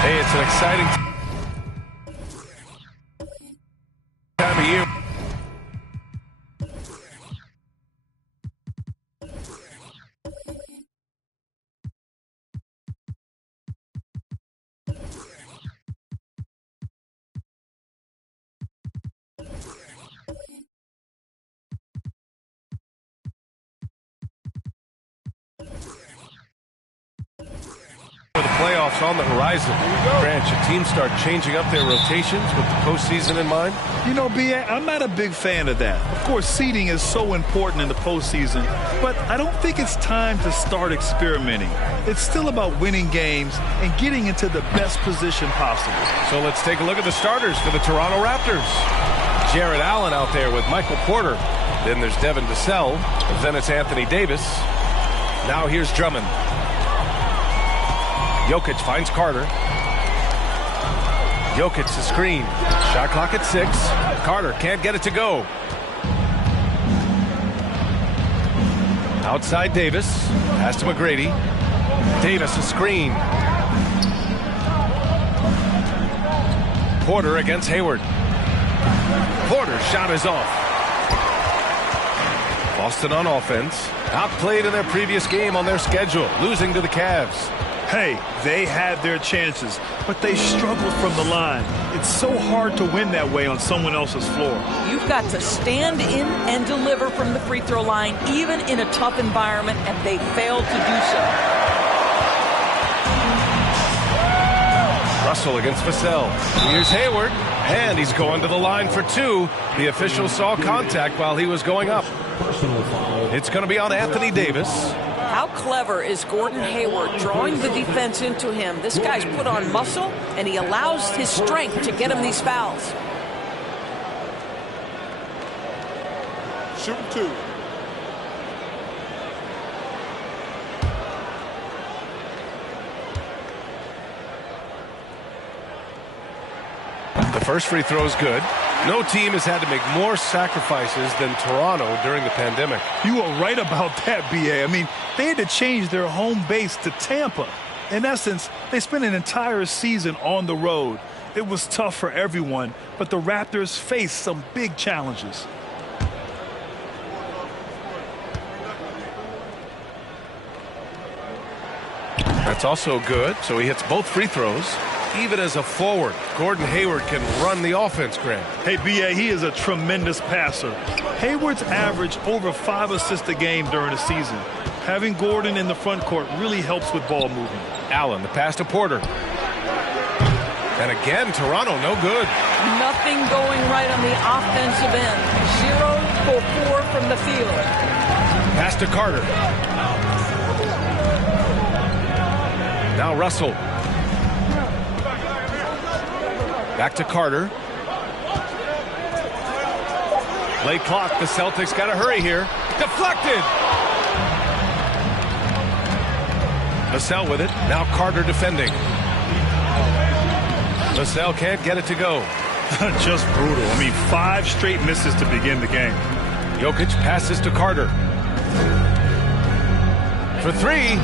Hey, it's an exciting time of year. For the playoffs on the horizon, Branch, your teams start changing up their rotations with the postseason in mind? You know, B.A., I'm not a big fan of that. Of course, seeding is so important in the postseason, but I don't think it's time to start experimenting. It's still about winning games and getting into the best position possible. So let's take a look at the starters for the Toronto Raptors. Jarrett Allen out there with Michael Porter. Then there's Devin Vassell. Then it's Anthony Davis. Now here's Drummond. Jokic finds Carter. Jokic to screen. Shot clock at 6. Carter can't get it to go. Outside Davis. Pass to McGrady. Davis a screen. Porter against Hayward. Porter's shot is off. Boston on offense. Outplayed in their previous game on their schedule, losing to the Cavs. Hey, they had their chances, but they struggled from the line. It's so hard to win that way on someone else's floor. You've got to stand in and deliver from the free throw line, even in a tough environment, and they failed to do so. Russell against Vassell. Here's Hayward, and he's going to the line for 2. The official saw contact while he was going up. It's going to be on Anthony Davis. How clever is Gordon Hayward drawing the defense into him? This guy's put on muscle, and he allows his strength to get him these fouls. Shooting 2. The first free throw is good. No team has had to make more sacrifices than Toronto during the pandemic. You are right about that, B.A. I mean, they had to change their home base to Tampa. In essence, they spent an entire season on the road. It was tough for everyone, but the Raptors faced some big challenges. That's also good, so he hits both free throws. Even as a forward, Gordon Hayward can run the offense, Grant. Hey, B.A., he is a tremendous passer. Hayward's averaged over 5 assists a game during the season. Having Gordon in the front court really helps with ball movement. Allen, the pass to Porter. And again, Toronto, no good. Nothing going right on the offensive end. 0 for 4 from the field. Pass to Carter. Now Russell. Back to Carter. Late clock. The Celtics got to hurry here. Deflected. Vassell with it. Now Carter defending. Vassell can't get it to go. Just brutal. I mean, 5 straight misses to begin the game. Jokic passes to Carter. For 3.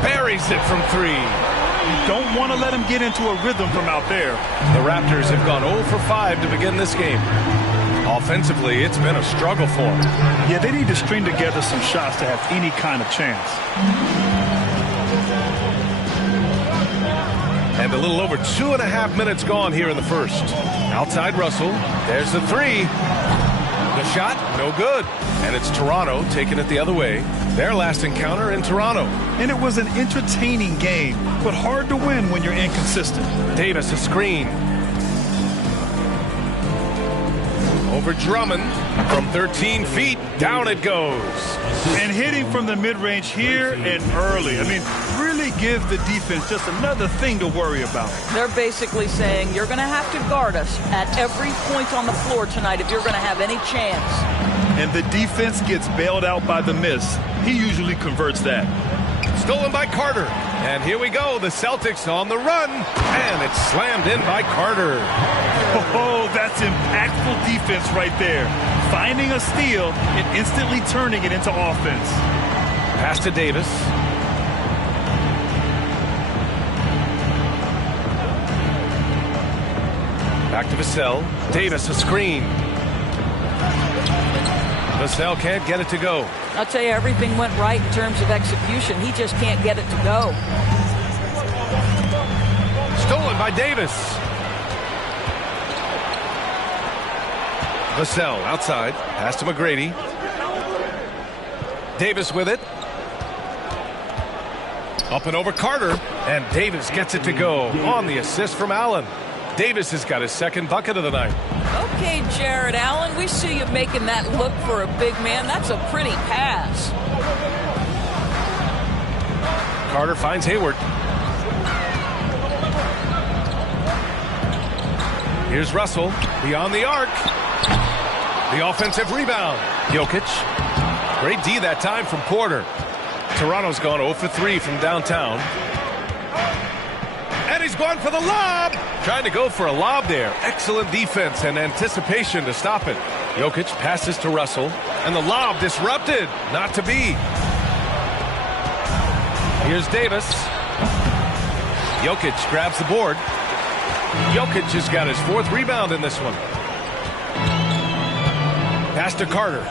Buries it from 3. You don't want to let him get into a rhythm from out there. The Raptors have gone 0 for 5 to begin this game. Offensively, it's been a struggle for them. Yeah, they need to string together some shots to have any kind of chance. And a little over 2.5 minutes gone here in the first. Outside Russell. There's the 3. The shot, no good. And it's Toronto taking it the other way. Their last encounter in Toronto. And it was an entertaining game, but hard to win when you're inconsistent. Davis, a screen. Over Drummond from 13 feet. Down it goes. And hitting from the mid-range here and early. I mean, really give the defense just another thing to worry about. They're basically saying you're going to have to guard us at every point on the floor tonight if you're going to have any chance. And the defense gets bailed out by the miss. He usually converts that. Stolen by Carter. And here we go. The Celtics on the run. And it's slammed in by Carter. Oh, that's impactful defense right there. Finding a steal and instantly turning it into offense. Pass to Davis. Back to Vassell. Davis, a screen. Vassell can't get it to go. I'll tell you, everything went right in terms of execution. He just can't get it to go. Stolen by Davis. Vassell outside. Pass to McGrady. Davis with it. Up and over Carter. And Davis gets it to go on the assist from Allen. Davis has got his second bucket of the night. Okay, Jared Allen, we see you making that look for a big man. That's a pretty pass. Carter finds Hayward. Here's Russell beyond the arc. The offensive rebound. Jokic. Great D that time from Porter. Toronto's gone 0 for 3 from downtown. And he's going for the lob. Trying to go for a lob there. Excellent defense and anticipation to stop it. Jokic passes to Russell. And the lob disrupted. Not to be. Here's Davis. Jokic grabs the board. Jokic has got his 4th rebound in this one. Pass to Carter.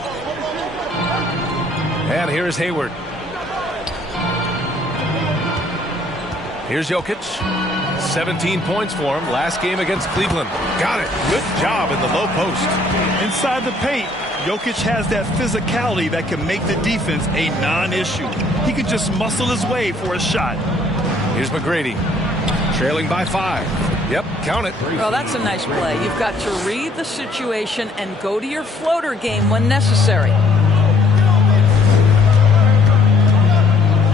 And here's Hayward. Here's Jokic. 17 points for him. Last game against Cleveland. Got it. Good job in the low post. Inside the paint, Jokic has that physicality that can make the defense a non-issue. He can just muscle his way for a shot. Here's McGrady. Trailing by 5. Yep, count it. Well, that's a nice play. You've got to read the situation and go to your floater game when necessary.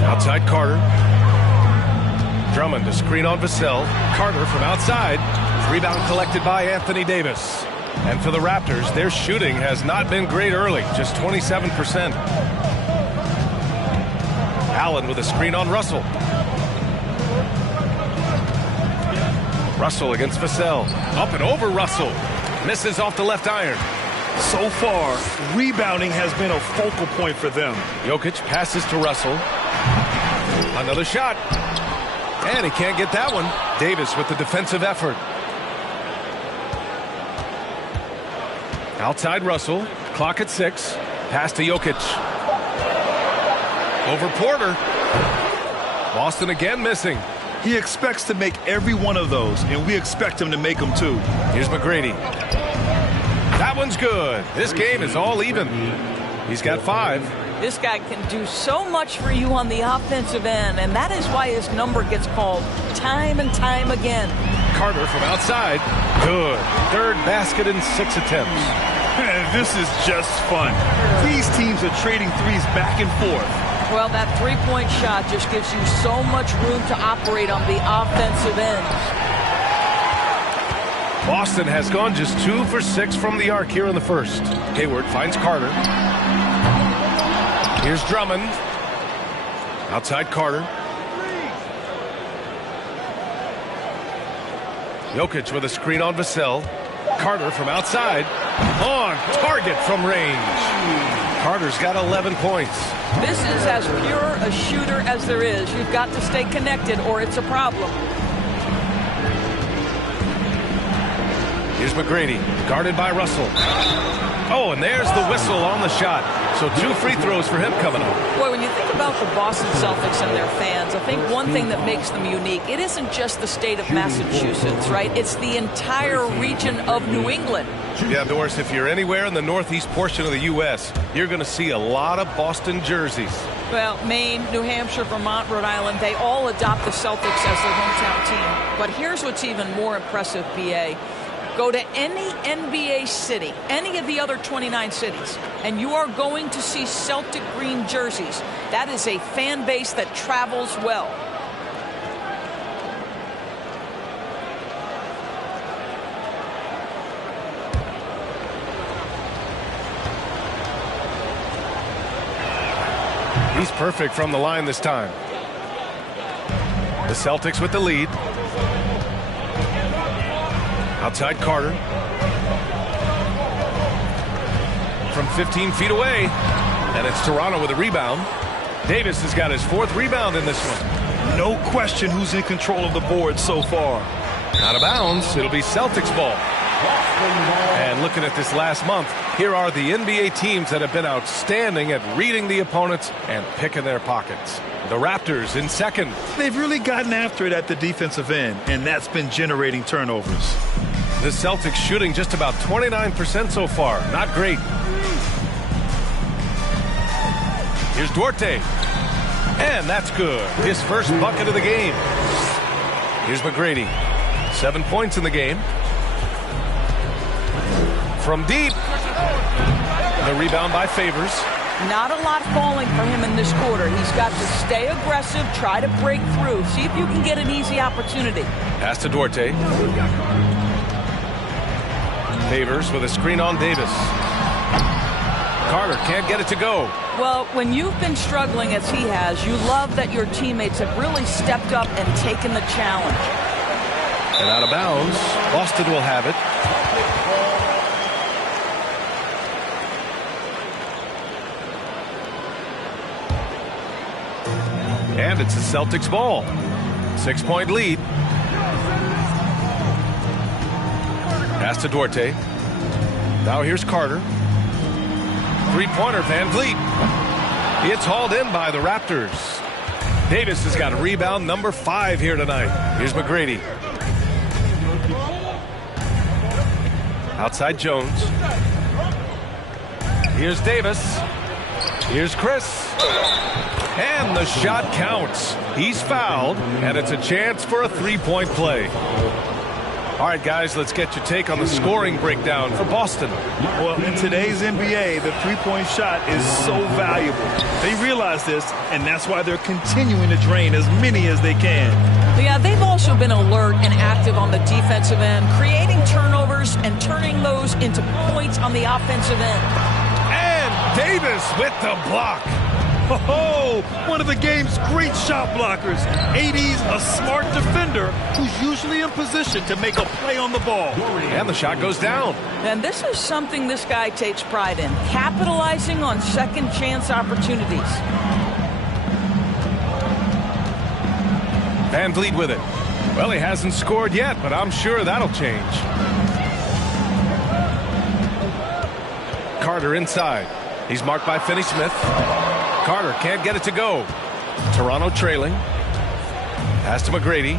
Outside Carter. Drummond to screen on Vassell. Carter from outside. Rebound collected by Anthony Davis. And for the Raptors, their shooting has not been great early, just 27%. Allen with a screen on Russell. Russell against Vassell. Up and over Russell. Misses off the left iron. So far, rebounding has been a focal point for them. Jokic passes to Russell. Another shot. And he can't get that one. Davis with the defensive effort. Outside Russell. Clock at 6. Pass to Jokic. Over Porter. Boston again missing. He expects to make every one of those, and we expect him to make them too. Here's McGrady. That one's good. This game is all even. He's got 5. This guy can do so much for you on the offensive end, and that is why his number gets called time and time again. Carter from outside. Good. 3rd basket in 6 attempts. This is just fun. These teams are trading threes back and forth. Well, that three-point shot just gives you so much room to operate on the offensive end. Boston has gone just 2 for 6 from the arc here in the first. Hayward finds Carter. Here's Drummond. Outside Carter. Jokic with a screen on Vassell. Carter from outside. On target from range. Carter's got 11 points. This is as pure a shooter as there is. You've got to stay connected or it's a problem. Here's McGrady, guarded by Russell. Oh, and there's the whistle on the shot. So 2 free throws for him coming up. Boy, when you think about the Boston Celtics and their fans, I think one thing that makes them unique, it isn't just the state of Massachusetts, right? It's the entire region of New England. Yeah, Doris, if you're anywhere in the northeast portion of the U.S., you're going to see a lot of Boston jerseys. Well, Maine, New Hampshire, Vermont, Rhode Island, they all adopt the Celtics as their hometown team. But here's what's even more impressive, B.A. Go to any NBA city, any of the other 29 cities, and you are going to see Celtic green jerseys. That is a fan base that travels well. He's perfect from the line this time. The Celtics with the lead. Outside Carter. From 15 feet away. And it's Toronto with a rebound. Davis has got his 4th rebound in this one. No question who's in control of the board so far. Out of bounds. It'll be Celtics ball. And looking at this last month, here are the NBA teams that have been outstanding at reading the opponents and picking their pockets. The Raptors in 2nd. They've really gotten after it at the defensive end, and that's been generating turnovers. The Celtics shooting just about 29% so far. Not great. Here's Duarte. And that's good. His first bucket of the game. Here's McGrady. 7 points in the game. From deep. The rebound by Favors. Not a lot falling for him in this quarter. He's got to stay aggressive, try to break through, see if you can get an easy opportunity. Pass to Duarte. Favors with a screen on Davis. Carter can't get it to go. Well, when you've been struggling as he has, you love that your teammates have really stepped up and taken the challenge. And out of bounds, Boston will have it. And it's the Celtics ball. 6-point lead. Pass to Duarte. Now here's Carter. 3-pointer, Van Vliet. It's hauled in by the Raptors. Davis has got a rebound number 5 here tonight. Here's McGrady. Outside Jones. Here's Davis. Here's Chris. And the shot counts. He's fouled, and it's a chance for a 3-point play. All right, guys, let's get your take on the scoring breakdown for Boston. Well, in today's NBA, the three-point shot is so valuable. They realize this, and that's why they're continuing to drain as many as they can. Yeah, they've also been alert and active on the defensive end, creating turnovers and turning those into points on the offensive end. And Davis with the block. Oh, one of the game's great shot blockers. AD's a smart defender who's usually in position to make a play on the ball. And the shot goes down. And this is something this guy takes pride in, capitalizing on second chance opportunities. VanVleet with it. Well, he hasn't scored yet, but I'm sure that'll change. Carter inside. He's marked by Finney-Smith. Carter can't get it to go. Toronto trailing. Pass to McGrady.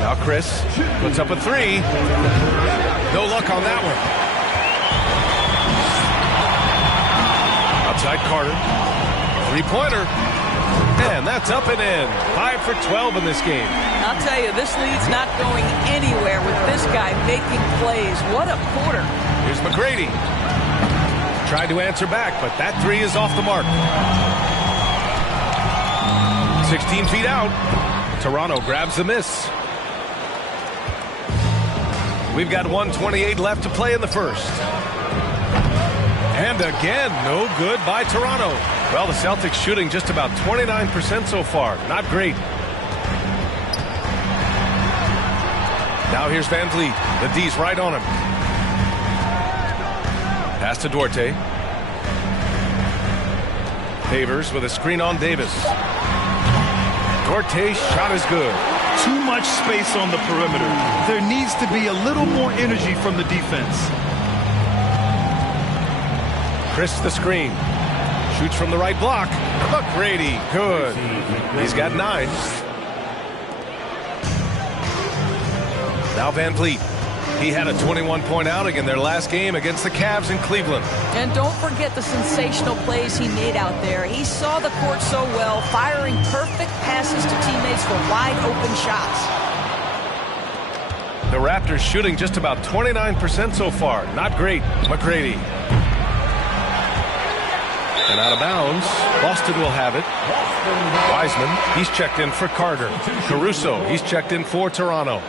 Now Chris puts up a three. No luck on that one. Outside Carter. Three-pointer. And that's up and in. 5 for 12 in this game. I'll tell you, this lead's not going anywhere with this guy making plays. What a quarter. Here's McGrady. Tried to answer back, but that three is off the mark. 16 feet out. Toronto grabs the miss. We've got 1:28 left to play in the first. And again, no good by Toronto. Well, the Celtics shooting just about 29% so far. Not great. Now here's VanVleet. The D's right on him. Pass to Duarte. Favors with a screen on Davis. Duarte's shot is good. Too much space on the perimeter. There needs to be a little more energy from the defense. Chris the screen. Shoots from the right block. McGrady, good. He's got 9. Now VanVleet. He had a 21-point outing in their last game against the Cavs in Cleveland. And don't forget the sensational plays he made out there. He saw the court so well, firing perfect passes to teammates for wide-open shots. The Raptors shooting just about 29% so far. Not great. McGrady. And out of bounds. Boston will have it. Wiseman, he's checked in for Carter. Caruso, he's checked in for Toronto.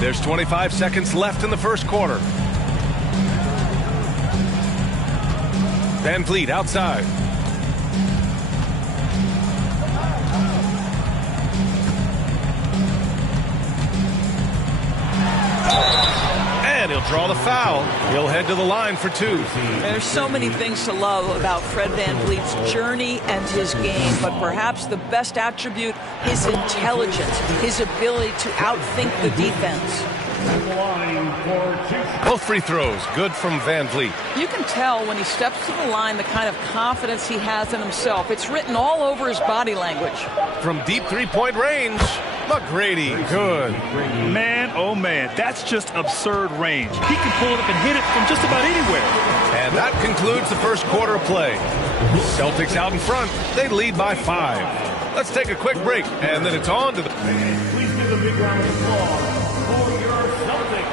There's 25 seconds left in the first quarter. VanVleet outside. And he'll draw the foul. He'll head to the line for 2. There's so many things to love about Fred VanVleet's journey and his game, but perhaps the best attribute, his intelligence, his ability to outthink the defense. Both free throws good from VanVleet. You can tell when he steps to the line the kind of confidence he has in himself. It's written all over his body language. From deep three-point range, McGrady, good. Man, oh man, that's just absurd range. He can pull it up and hit it from just about anywhere. And that concludes the first quarter of play. Celtics out in front. They lead by 5. Let's take a quick break, and then it's on to the... Please give a big round of applause for your Celtic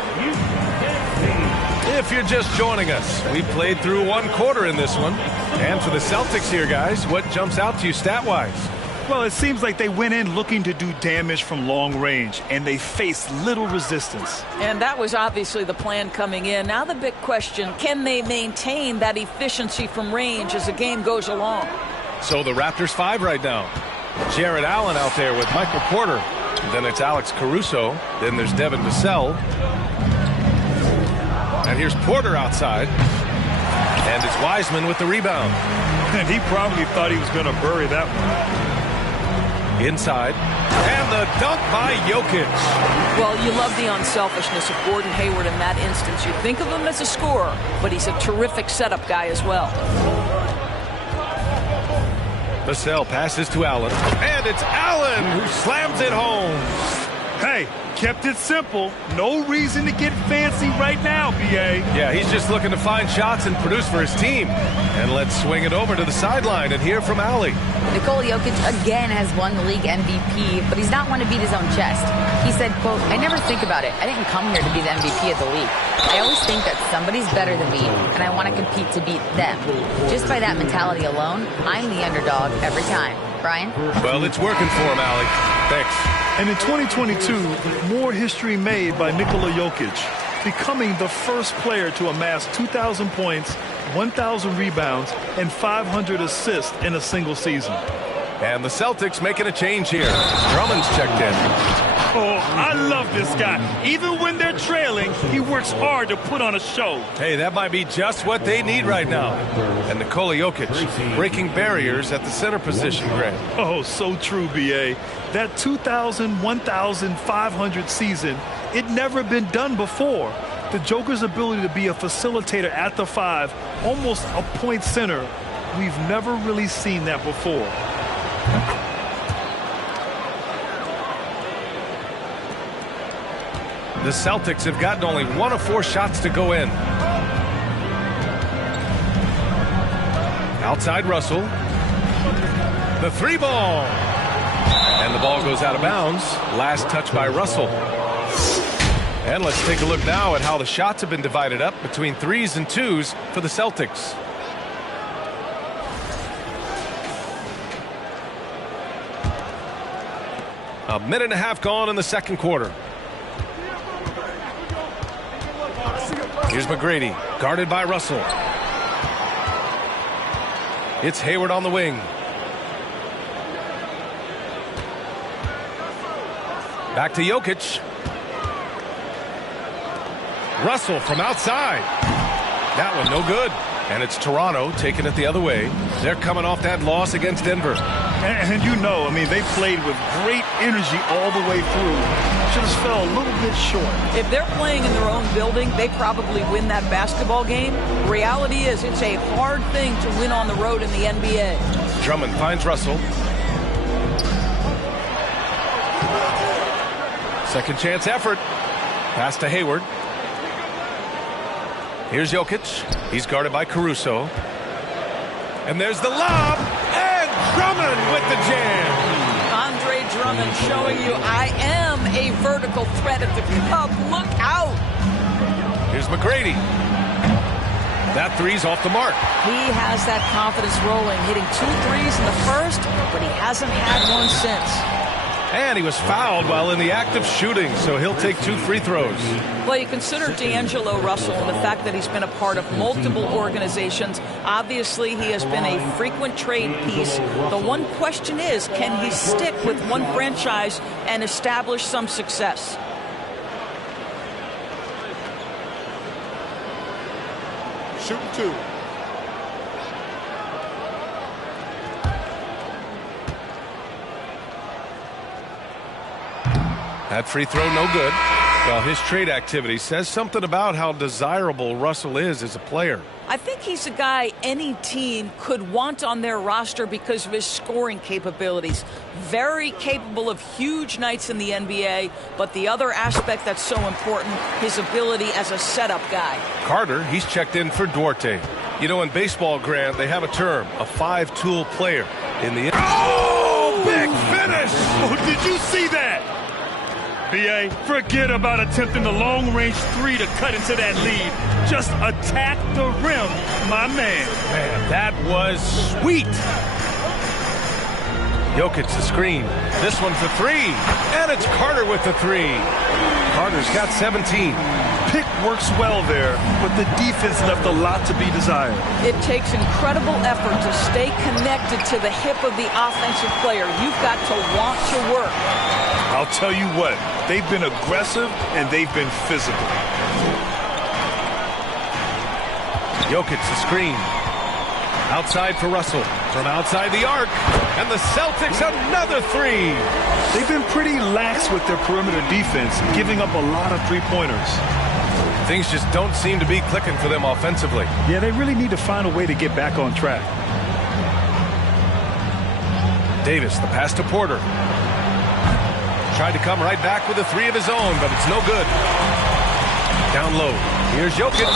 If you're just joining us, we played through one quarter in this one. And for the Celtics here, guys, what jumps out to you stat-wise? Well, it seems like they went in looking to do damage from long range, and they faced little resistance. And that was obviously the plan coming in. Now the big question, can they maintain that efficiency from range as the game goes along? So the Raptors 5 right now. Jarrett Allen out there with Michael Porter. Then it's Alex Caruso. Then there's Devin Vassell. And here's Porter outside. And it's Wiseman with the rebound. And he probably thought he was going to bury that one. Inside. And the dunk by Jokic. Well, you love the unselfishness of Gordon Hayward in that instance. You think of him as a scorer, but he's a terrific setup guy as well. Vassell passes to Allen. And it's Allen who slams it home. Hey, kept it simple. No reason to get fancy right now, B.A. Yeah, he's just looking to find shots and produce for his team. And let's swing it over to the sideline and hear from Allie. Nikola Jokic again has won the league MVP, but he's not one to beat his own chest. He said, quote, "I never think about it. I didn't come here to be the MVP of the league. I always think that somebody's better than me, and I want to compete to beat them. Just by that mentality alone, I'm the underdog every time." Brian? Well, it's working for him, Allie. Thanks. And in 2022, more history made by Nikola Jokic. becoming the first player to amass 2,000 points, 1,000 rebounds, and 500 assists in a single season. And the Celtics making a change here. Drummond's checked in. Oh, I love this guy. Even when they're trailing, he works hard to put on a show. Hey, that might be just what they need right now. And Nikola Jokic breaking barriers at the center position, Grant. Oh, so true, B.A. That 2,000, 1,500 season, it never been done before. The Joker's ability to be a facilitator at the 5, almost a point center, we've never really seen that before. The Celtics have gotten only 1 of 4 shots to go in. Outside Russell. The 3 ball. And the ball goes out of bounds. Last touch by Russell. And let's take a look now at how the shots have been divided up between 3s and 2s for the Celtics. A minute and a half gone in the second quarter. Here's McGrady, guarded by Russell. It's Hayward on the wing. Back to Jokic. Russell from outside. That one no good. And it's Toronto taking it the other way. They're coming off that loss against Denver. And you know, I mean, they played with great energy all the way through. Just fell a little bit short. If they're playing in their own building, they probably win that basketball game. Reality is it's a hard thing to win on the road in the NBA. Drummond finds Russell. Second chance effort. Pass to Hayward. Here's Jokic. He's guarded by Caruso. And there's the lob. And Drummond with the jam. Andre Drummond showing you I am a vertical threat at the cup. Look out. Here's McGrady. That 3's off the mark. He has that confidence rolling, hitting 2 threes in the first, but he hasn't had one since. And he was fouled while in the act of shooting, so he'll take 2 free throws. Well, you consider D'Angelo Russell and the fact that he's been a part of multiple organizations. Obviously, he has been a frequent trade piece. The one question is, can he stick with one franchise and establish some success? Shooting 2. That free throw no good. Well, his trade activity says something about how desirable Russell is as a player. I think he's a guy any team could want on their roster because of his scoring capabilities. Very capable of huge nights in the NBA, but the other aspect that's so important, his ability as a setup guy. Carter, he's checked in for Duarte. You know, in baseball, Grant, they have a term, a 5-tool player. In the Oh, big finish! Oh, did you see that? B.A., forget about attempting the long-range 3 to cut into that lead. Just attack the rim, my man. Man, that was sweet. Jokic the screen. This one for 3. And it's Carter with the 3. Carter's got 17. Pick works well there, but the defense left a lot to be desired. It takes incredible effort to stay connected to the hip of the offensive player. You've got to want to work. I'll tell you what, they've been aggressive and they've been physical. Jokic the screen. Outside for Russell. From outside the arc. And the Celtics another 3. They've been pretty lax with their perimeter defense, giving up a lot of three-pointers. Things just don't seem to be clicking for them offensively. Yeah, they really need to find a way to get back on track. Davis, the pass to Porter. Tried to come right back with a 3 of his own, but it's no good. Down low. Here's Jokic.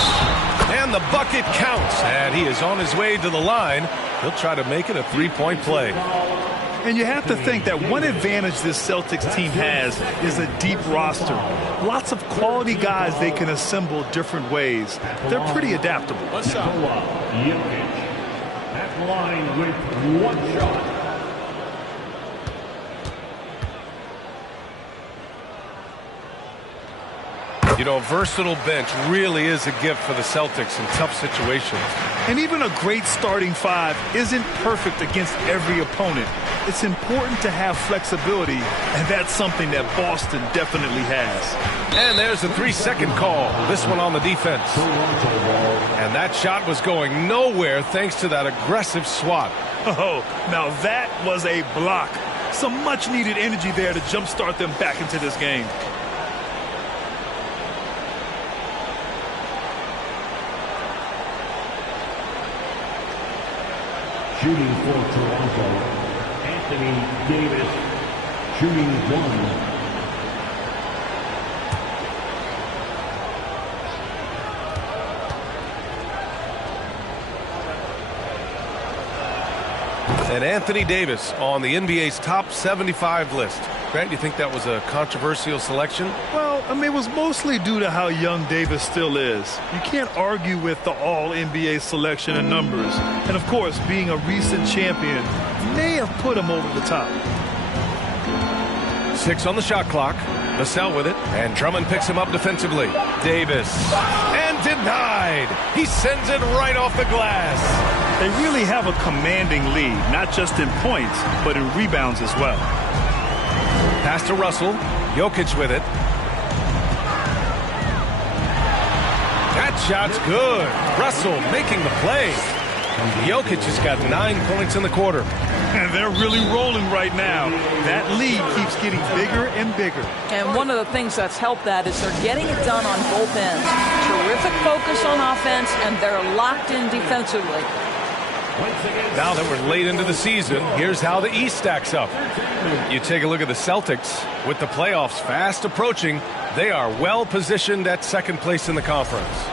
And the bucket counts. And he is on his way to the line. He'll try to make it a 3-point play. And you have to think that one advantage this Celtics team has is a deep roster. Lots of quality guys they can assemble different ways. They're pretty adaptable. What's up? Jokic at the line with 1 shot. You know, a versatile bench really is a gift for the Celtics in tough situations. And even a great starting five isn't perfect against every opponent. It's important to have flexibility, and that's something that Boston definitely has. And there's a 3-second call. This one on the defense. And that shot was going nowhere thanks to that aggressive swat. Oh, now that was a block. Some much-needed energy there to jumpstart them back into this game. Shooting for Toronto, Anthony Davis, shooting 1. And Anthony Davis on the NBA's top 75 list. Grant, you think that was a controversial selection? Well, I mean, it was mostly due to how young Davis still is. You can't argue with the all-NBA selection and numbers. And, of course, being a recent champion may have put him over the top. 6 on the shot clock. Vassell with it. And Drummond picks him up defensively. Davis. And denied. He sends it right off the glass. They really have a commanding lead, not just in points, but in rebounds as well. Pass to Russell. Jokic with it. That shot's good. Russell making the play. Jokic has got 9 points in the quarter. And they're really rolling right now. That lead keeps getting bigger and bigger. And one of the things that's helped that is they're getting it done on both ends. Terrific focus on offense, and they're locked in defensively. Now that we're late into the season, here's how the East stacks up. You take a look at the Celtics. With the playoffs fast approaching, they are well positioned at second place in the conference.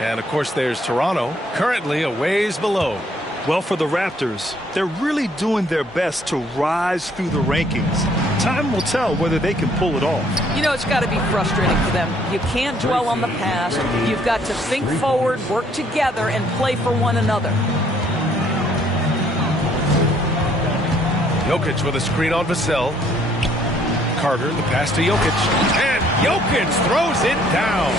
And, of course, there's Toronto, currently a ways below. Well, for the Raptors, they're really doing their best to rise through the rankings. Time will tell whether they can pull it off. You know, it's got to be frustrating for them. You can't dwell on the past. You've got to think forward, work together, and play for one another. Jokic with a screen on Vassell. Carter, the pass to Jokic. And Jokic throws it down.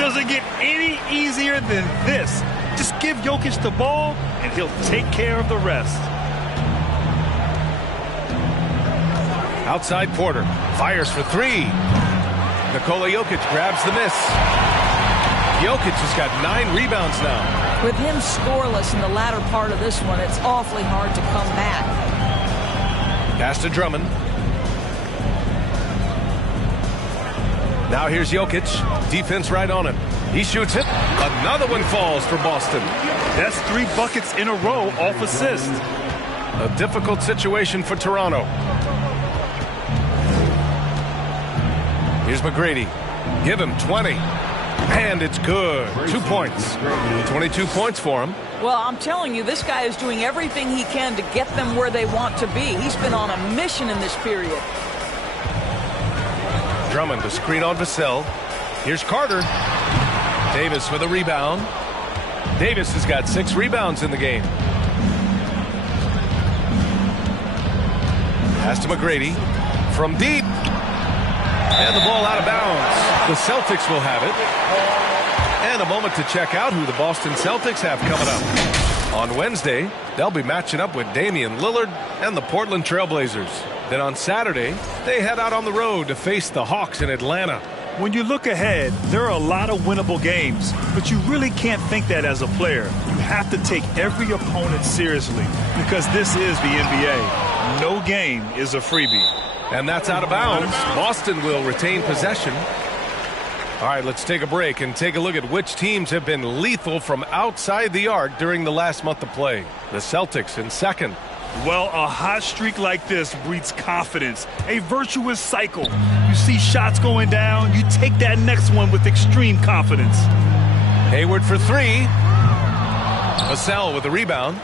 Doesn't get any easier than this. Just give Jokic the ball, and he'll take care of the rest. Outside Porter. Fires for 3. Nikola Jokic grabs the miss. Jokic has got 9 rebounds now. With him scoreless in the latter part of this one, it's awfully hard to come back. Pass to Drummond. Now here's Jokic. Defense right on him. He shoots it. Another one falls for Boston. That's 3 buckets in a row off assist. A difficult situation for Toronto. Here's McGrady. Give him 20. And it's good. 2 points. 22 points for him. Well, I'm telling you, this guy is doing everything he can to get them where they want to be. He's been on a mission in this period. Drummond to screen on Vassell. Here's Carter. Davis with a rebound. Davis has got 6 rebounds in the game. Pass to McGrady. From deep. And the ball out of bounds. The Celtics will have it. And a moment to check out who the Boston Celtics have coming up. On Wednesday, they'll be matching up with Damian Lillard and the Portland Trailblazers. Then on Saturday, they head out on the road to face the Hawks in Atlanta. When you look ahead, there are a lot of winnable games, but you really can't think that as a player. You have to take every opponent seriously because this is the NBA. No game is a freebie. And that's out of bounds. Boston will retain possession. All right, let's take a break and take a look at which teams have been lethal from outside the arc during the last month of play. The Celtics in second. Well, a hot streak like this breeds confidence, a virtuous cycle. You see shots going down, you take that next one with extreme confidence. Hayward for 3. Vassell with the rebound.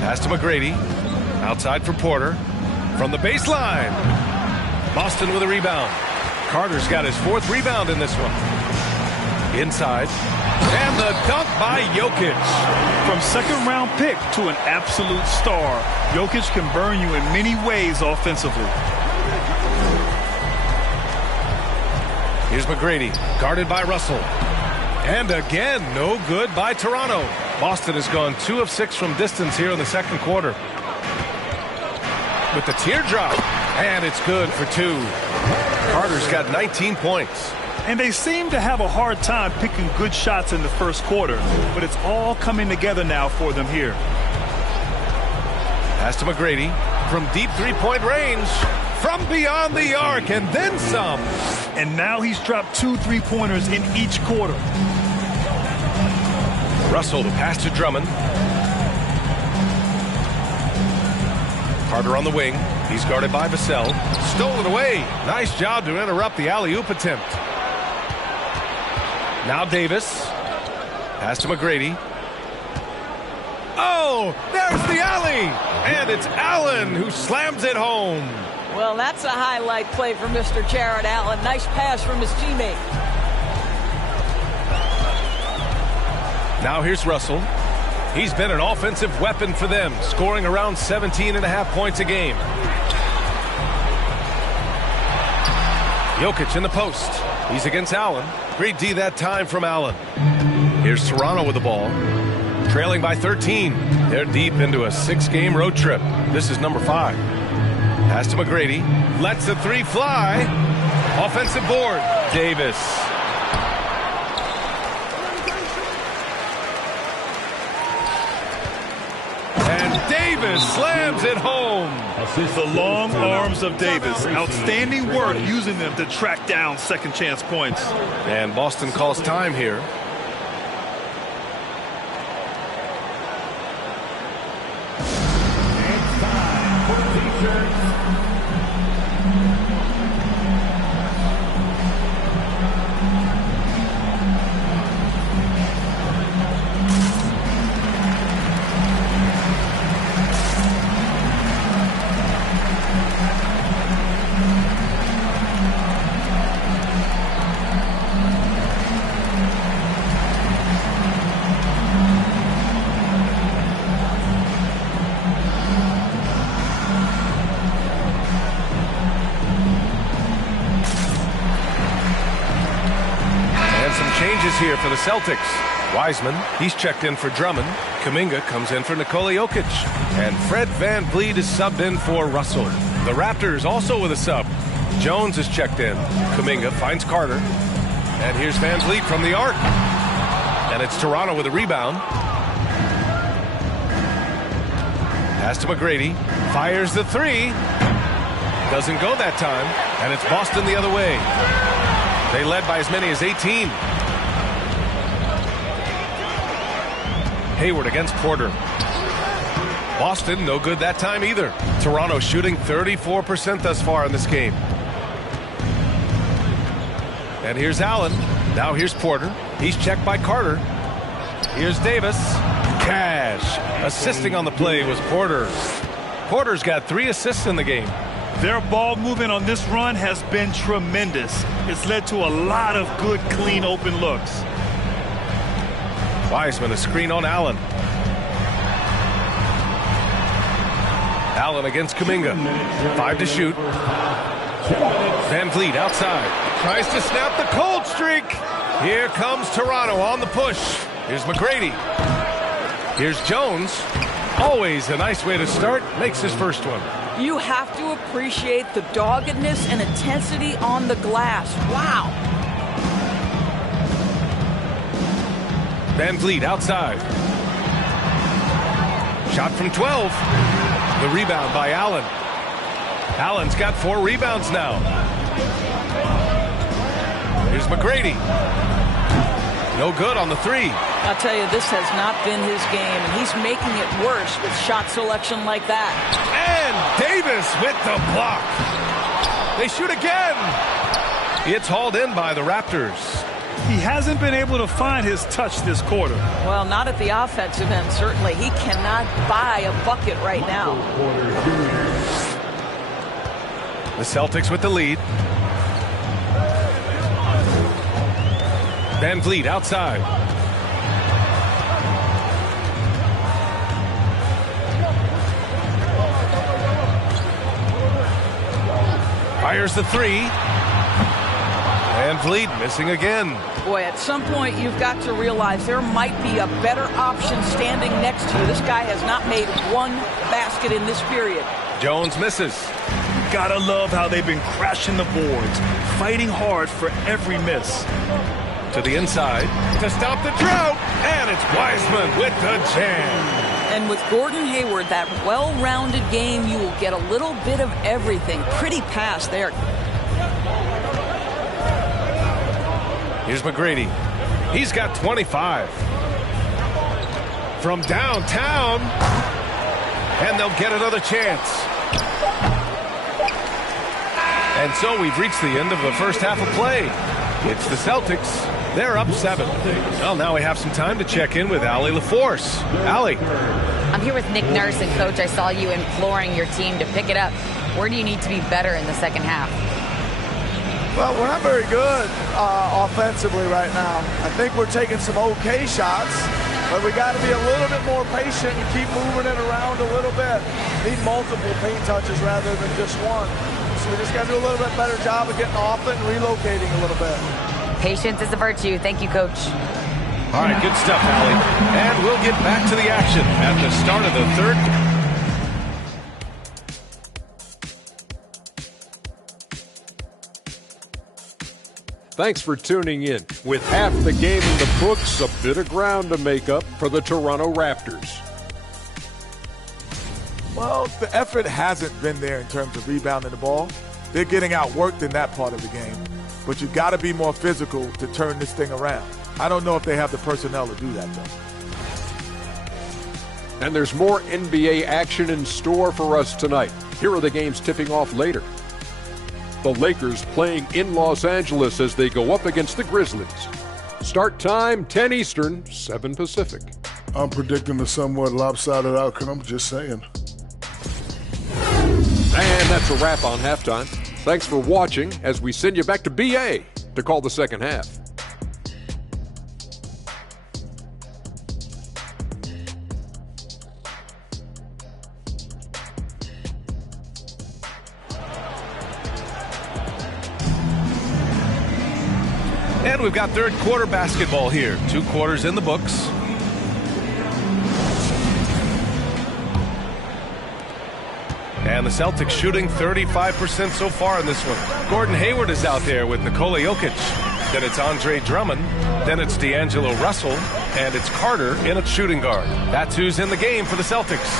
Pass to McGrady. Outside for Porter. From the baseline. Boston with a rebound. Carter's got his 4th rebound in this one. Inside. And the dunk by Jokic. From second-round pick to an absolute star, Jokic can burn you in many ways offensively. Here's McGrady, guarded by Russell. And again, no good by Toronto. Boston has gone 2 of 6 from distance here in the second quarter. With the teardrop, and it's good for 2. Carter's got 19 points. And they seem to have a hard time picking good shots in the first quarter, but it's all coming together now for them here. Pass to McGrady from deep three-point range, from beyond the arc, and then some. And now he's dropped 2 3-pointers in each quarter. Russell, the pass to Drummond. Carter on the wing. He's guarded by Vassell. Stolen away. Nice job to interrupt the alley-oop attempt. Now Davis. Pass to McGrady. Oh, there's the alley. And it's Allen who slams it home. Well, that's a highlight play for Mr. Jarrett Allen. Nice pass from his teammate. Now here's Russell. He's been an offensive weapon for them, scoring around 17.5 points a game. Jokic in the post. He's against Allen. Great D that time from Allen. Here's Toronto with the ball. Trailing by 13. They're deep into a 6-game road trip. This is number 5. Pass to McGrady. Lets the 3 fly. Offensive board. Davis. And Davis slams it home. The long arms of Davis. Outstanding work using them to track down second chance points. And Boston calls time here. Here for the Celtics. Wiseman, he's checked in for Drummond. Kuminga comes in for Nikola Jokic. And Fred VanVleet is subbed in for Russell. The Raptors also with a sub. Jones is checked in. Kuminga finds Carter. And here's VanVleet from the arc. And it's Toronto with a rebound. Pass to McGrady. Fires the 3. Doesn't go that time. And it's Boston the other way. They led by as many as 18. Hayward against Porter. Boston, no good that time either. Toronto shooting 34% thus far in this game. And here's Allen. Now here's Porter. He's checked by Carter. Here's Davis. Cash. Assisting on the play was Porter. Porter's got 3 assists in the game. Their ball movement on this run has been tremendous. It's led to a lot of good, clean, open looks. Wiseman, a screen on Allen. Allen against Kuminga. 5 to shoot. VanVleet outside. Tries to snap the cold streak. Here comes Toronto on the push. Here's McGrady. Here's Jones. Always a nice way to start. Makes his first one. You have to appreciate the doggedness and intensity on the glass. Wow. VanVleet outside. Shot from 12. The rebound by Allen. Allen's got 4 rebounds now. Here's McGrady. No good on the 3. I'll tell you, this has not been his game, and he's making it worse with shot selection like that. And Davis with the block. They shoot again. It's hauled in by the Raptors. He hasn't been able to find his touch this quarter. Well, not at the offensive end, certainly. He cannot buy a bucket right now. The Celtics with the lead. VanVleet outside. Fires the three. And Vliet missing again. Boy, at some point you've got to realize there might be a better option standing next to you. This guy has not made one basket in this period. Jones misses. Gotta love how they've been crashing the boards, fighting hard for every miss. To the inside to stop the drought. And it's Wiseman with the jam. And with Gordon Hayward, that well-rounded game, you will get a little bit of everything. Pretty pass there. Here's McGrady. He's got 25. From downtown. And they'll get another chance. And so we've reached the end of the first half of play. It's the Celtics. They're up 7. Well, now we have some time to check in with Allie LaForce. Allie. I'm here with Nick Nurse, and Coach, I saw you imploring your team to pick it up. Where do you need to be better in the second half? Well, we're not very good offensively right now. I think we're taking some okay shots, but we got to be a little bit more patient and keep moving it around a little bit. Need multiple paint touches rather than just one. So we just got to do a little bit better job of getting off it and relocating a little bit. Patience is a virtue. Thank you, Coach. All right, good stuff, Allie. And we'll get back to the action at the start of the third. Thanks for tuning in. With half the game in the books, a bit of ground to make up for the Toronto Raptors. Well, the effort hasn't been there in terms of rebounding the ball. They're getting outworked in that part of the game. But you got to be more physical to turn this thing around. I don't know if they have the personnel to do that, though. And there's more NBA action in store for us tonight. Here are the games tipping off later. The Lakers playing in Los Angeles as they go up against the Grizzlies. Start time, 10 Eastern, 7 Pacific. I'm predicting a somewhat lopsided outcome, just saying. And that's a wrap on halftime. Thanks for watching as we send you back to BA to call the second half. And we've got third quarter basketball here. 2 quarters in the books. And the Celtics shooting 35% so far in this one. Gordon Hayward is out there with Nikola Jokic. Then it's Andre Drummond. Then it's D'Angelo Russell. And it's Carter in at shooting guard. That's who's in the game for the Celtics.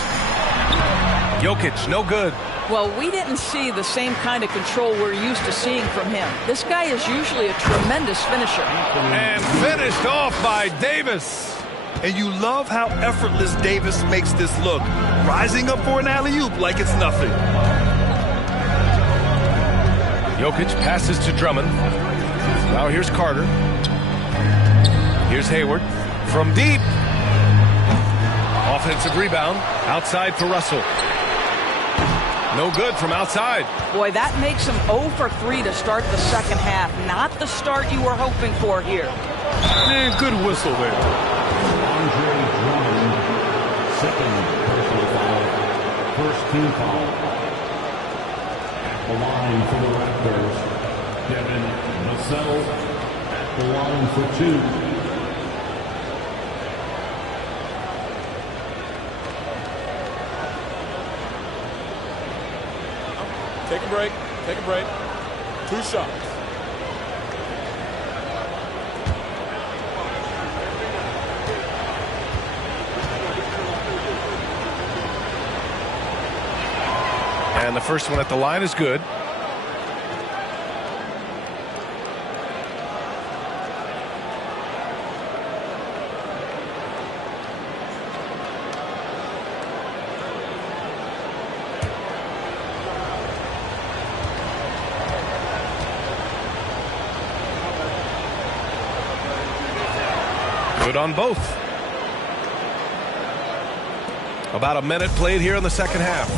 Jokic, no good. Well, we didn't see the same kind of control we're used to seeing from him. This guy is usually a tremendous finisher. And finished off by Davis. And you love how effortless Davis makes this look, rising up for an alley-oop like it's nothing. Jokic passes to Drummond. Now here's Carter. Here's Hayward from deep. Offensive rebound outside for Russell. No good from outside. Boy, that makes him 0 for 3 to start the second half. Not the start you were hoping for here. Man, good whistle there. Andre Drummond, second personal foul, first team foul. At the line for the Raptors, Devin Vassell at the line for 2. Take a break. Take a break. 2 shots. And the first one at the line is good. Good on both. About a minute played here in the second half.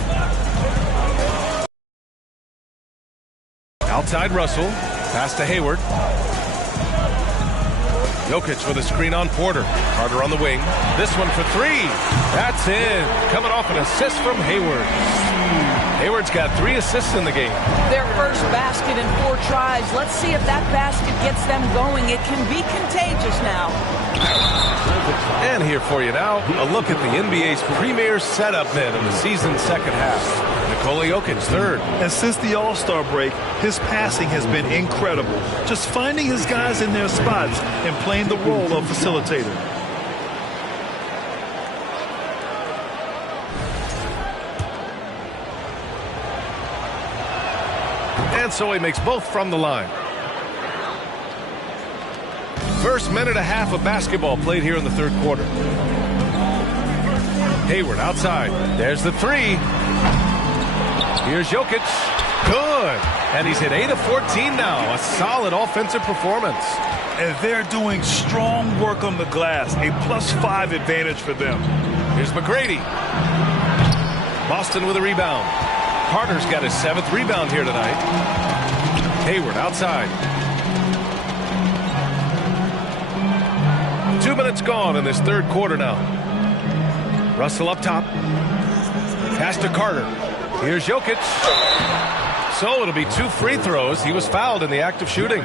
Outside Russell. Pass to Hayward. Jokic with a screen on Porter. Carter on the wing. This one for 3. That's in. Coming off an assist from Hayward. Hayward's got 3 assists in the game. Their first basket in 4 tries. Let's see if that basket gets them going. It can be contagious now. And here for you now, a look at the NBA's premier setup men in the season's second half. Nikola Jokic, third. And since the All-Star break, his passing has been incredible. Just finding his guys in their spots and playing the role of facilitator. And so he makes both from the line. First minute and a half of basketball played here in the third quarter. Hayward outside. There's the 3. Here's Jokic. Good. And he's hit 8 of 14 now. A solid offensive performance. And they're doing strong work on the glass. A +5 advantage for them. Here's McGrady. Boston with a rebound. Carter's got his 7th rebound here tonight. Hayward outside. 2 minutes gone in this third quarter now. Russell up top. Pass to Carter. Here's Jokic. So it'll be 2 free throws. He was fouled in the act of shooting.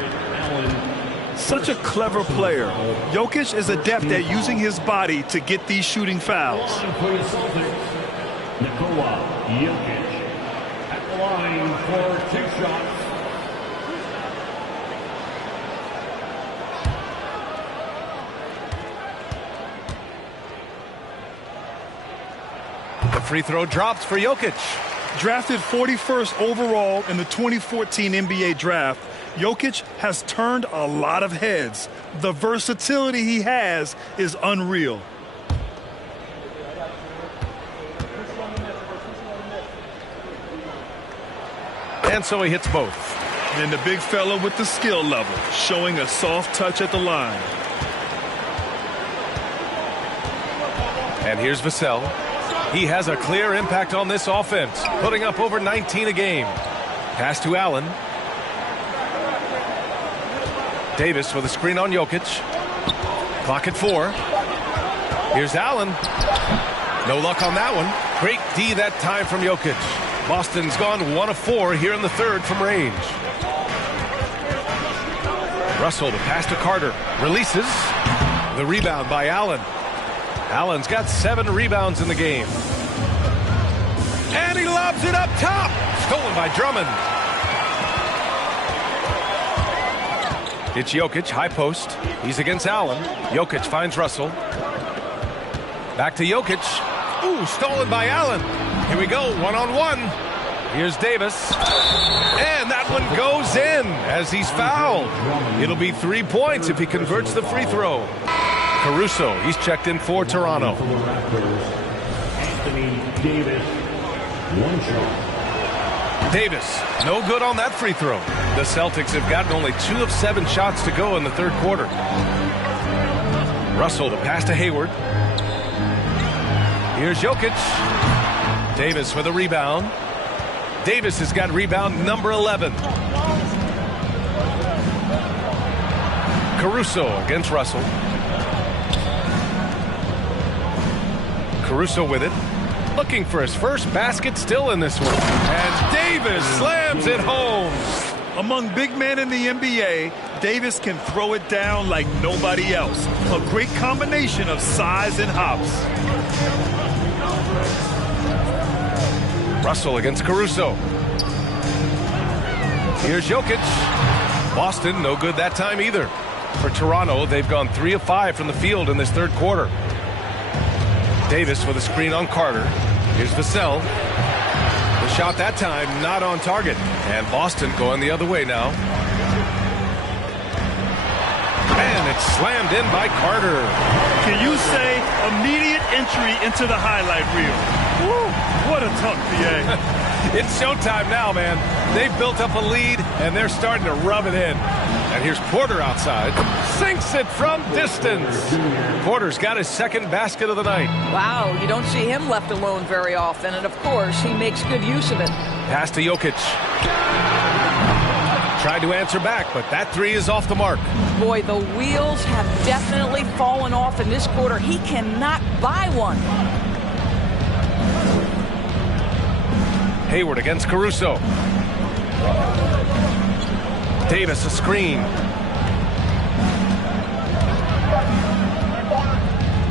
Such a clever player. Jokic is adept at using his body to get these shooting fouls. Nikola Jokic at the line for 2 shots. The free throw drops for Jokic. Drafted 41st overall in the 2014 NBA draft, Jokic has turned a lot of heads. The versatility he has is unreal. And so he hits both. And the big fella with the skill level, showing a soft touch at the line. And here's Vassell. He has a clear impact on this offense, putting up over 19 a game. Pass to Allen. Davis with a screen on Jokic. Clock at 4. Here's Allen. No luck on that one. Great D that time from Jokic. Boston's gone 1 of 4 here in the third from range. Russell to pass to Carter. Releases. The rebound by Allen. Allen's got 7 rebounds in the game. And he lobs it up top. Stolen by Drummond. It's Jokic, high post. He's against Allen. Jokic finds Russell. Back to Jokic. Ooh, stolen by Allen. Here we go, 1-on-1. Here's Davis. And that one goes in as he's fouled. It'll be 3 points if he converts the free throw. Caruso, he's checked in for Toronto. Anthony Davis, 1 shot. Davis, no good on that free throw. The Celtics have gotten only 2 of 7 shots to go in the third quarter. Russell to pass to Hayward. Here's Jokic. Davis with a rebound. Davis has got rebound number 11. Caruso against Russell. Caruso with it. Looking for his first basket still in this one. And Davis slams it home. Among big men in the NBA, Davis can throw it down like nobody else. A great combination of size and hops. Russell against Caruso. Here's Jokic. Boston, no good that time either. For Toronto, they've gone 3 of 5 from the field in this third quarter. Davis with a screen on Carter. Here's Vassell. The shot that time not on target. And Boston going the other way now. And it's slammed in by Carter. Can you say immediate entry into the highlight reel? Woo, what a dunk, PA. It's showtime now, man. They've built up a lead, and they're starting to rub it in. And here's Porter outside. Sinks it from distance. Porter's got his second basket of the night. Wow, you don't see him left alone very often. And, of course, he makes good use of it. Pass to Jokic. Tried to answer back, but that 3 is off the mark. Boy, the wheels have definitely fallen off in this quarter. He cannot buy one. Hayward against Caruso. Davis a screen.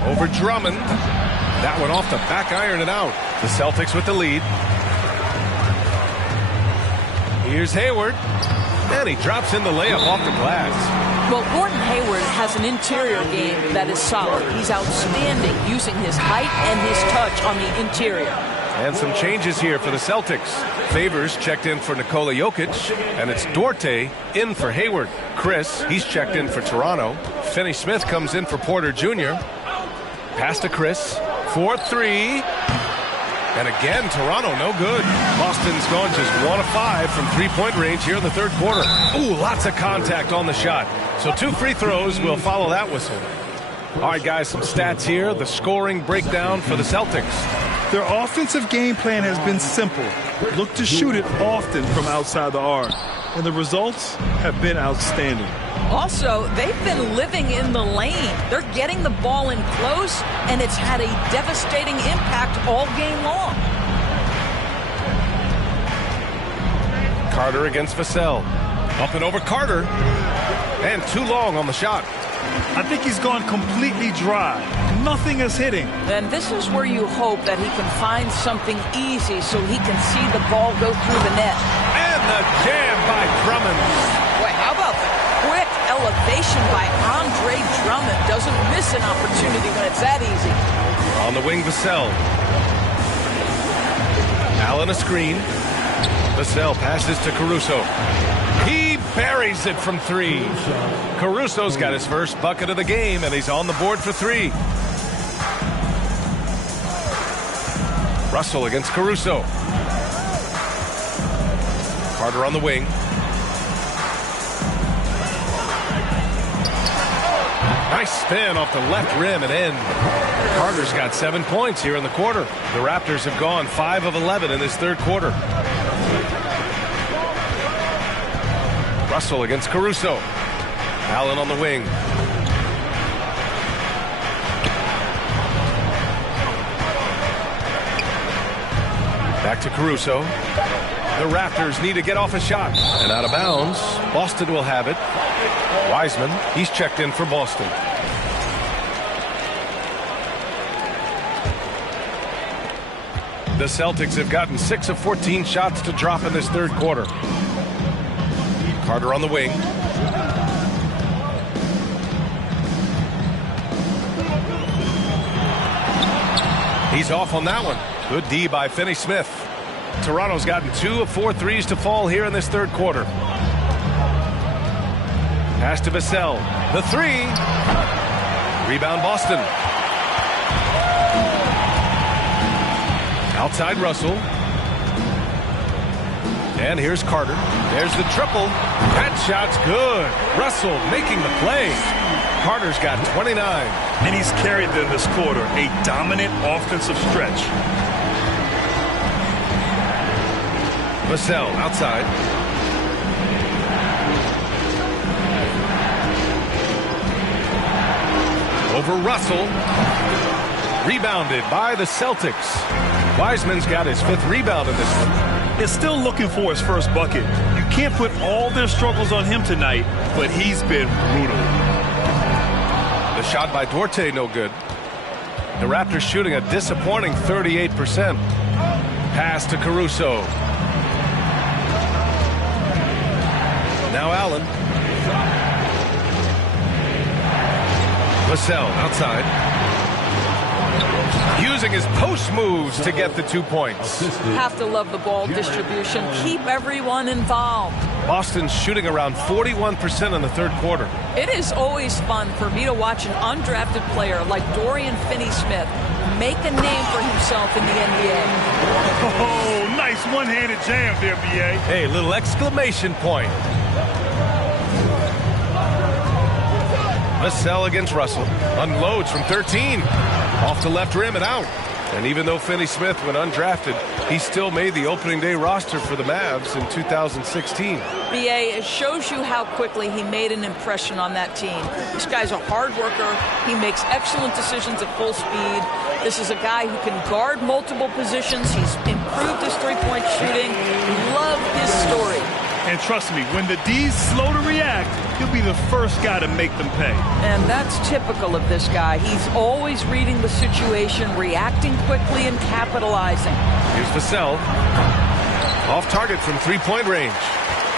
Over Drummond. That one off the back iron and out. The Celtics with the lead. Here's Hayward. And he drops in the layup off the glass. Well, Gordon Hayward has an interior game that is solid. He's outstanding using his height and his touch on the interior. And some changes here for the Celtics. Favors checked in for Nikola Jokic, and it's Duarte in for Hayward. Chris, he's checked in for Toronto. Finney-Smith comes in for Porter Jr. Pass to Chris. 4-3. And again, Toronto no good. Boston's gone just 1 of 5 from three-point range here in the third quarter. Ooh, lots of contact on the shot. So 2 free throws will follow that whistle. All right, guys, some stats here. The scoring breakdown for the Celtics. Their offensive game plan has been simple. Look to shoot it often from outside the arc. And the results have been outstanding. Also, they've been living in the lane. They're getting the ball in close, and it's had a devastating impact all game long. Carter against Vassell. Up and over Carter. And too long on the shot. I think he's gone completely dry. Nothing is hitting. And this is where you hope that he can find something easy so he can see the ball go through the net. And the jam by Drummond. Boy, how about quick elevation by Andre Drummond? Doesn't miss an opportunity when it's that easy. On the wing, Vassell. Allen a screen. Vassell passes to Caruso. He buries it from 3. Caruso's got his first bucket of the game, and he's on the board for 3. Russell against Caruso. Carter on the wing. Nice spin off the left rim and in. Carter's got 7 points here in the quarter. The Raptors have gone 5 of 11 in this third quarter. Russell against Caruso. Allen on the wing. Back to Caruso. The Raptors need to get off a shot. And out of bounds. Boston will have it. Wiseman, he's checked in for Boston. The Celtics have gotten 6 of 14 shots to drop in this third quarter. Carter on the wing. He's off on that one. Good D by Finney-Smith. Toronto's gotten 2 of 4 threes to fall here in this third quarter. Pass to Vassell. The 3. Rebound Boston. Outside Russell. And here's Carter. There's the triple. That shot's good. Russell making the play. Carter's got 29. And he's carried them this quarter. A dominant offensive stretch. Vassell outside. Over Russell. Rebounded by the Celtics. Wiseman's got his 5th rebound in this one. Is still looking for his first bucket. You can't put all their struggles on him tonight, but he's been brutal. The shot by Duarte no good. The Raptors shooting a disappointing 38%. Pass to Caruso. Now Allen. Vassell outside. Using his post moves to get the 2 points. Have to love the ball distribution. Keep everyone involved. Boston's shooting around 41% in the third quarter. It is always fun for me to watch an undrafted player like Dorian Finney-Smith make a name for himself in the NBA. Oh, nice one-handed jam there, B.A. Hey, little exclamation point. Vassell against Russell. Unloads from 13. Off the left rim and out. And even though Finney Smith went undrafted, he still made the opening day roster for the Mavs in 2016. BA, it shows you how quickly he made an impression on that team. This guy's a hard worker. He makes excellent decisions at full speed. This is a guy who can guard multiple positions. He's improved his three-point shooting. Love his story. And trust me, when the D's slow to react, he'll be the first guy to make them pay. And that's typical of this guy. He's always reading the situation, reacting quickly, and capitalizing. Here's Vassell. Off target from three-point range.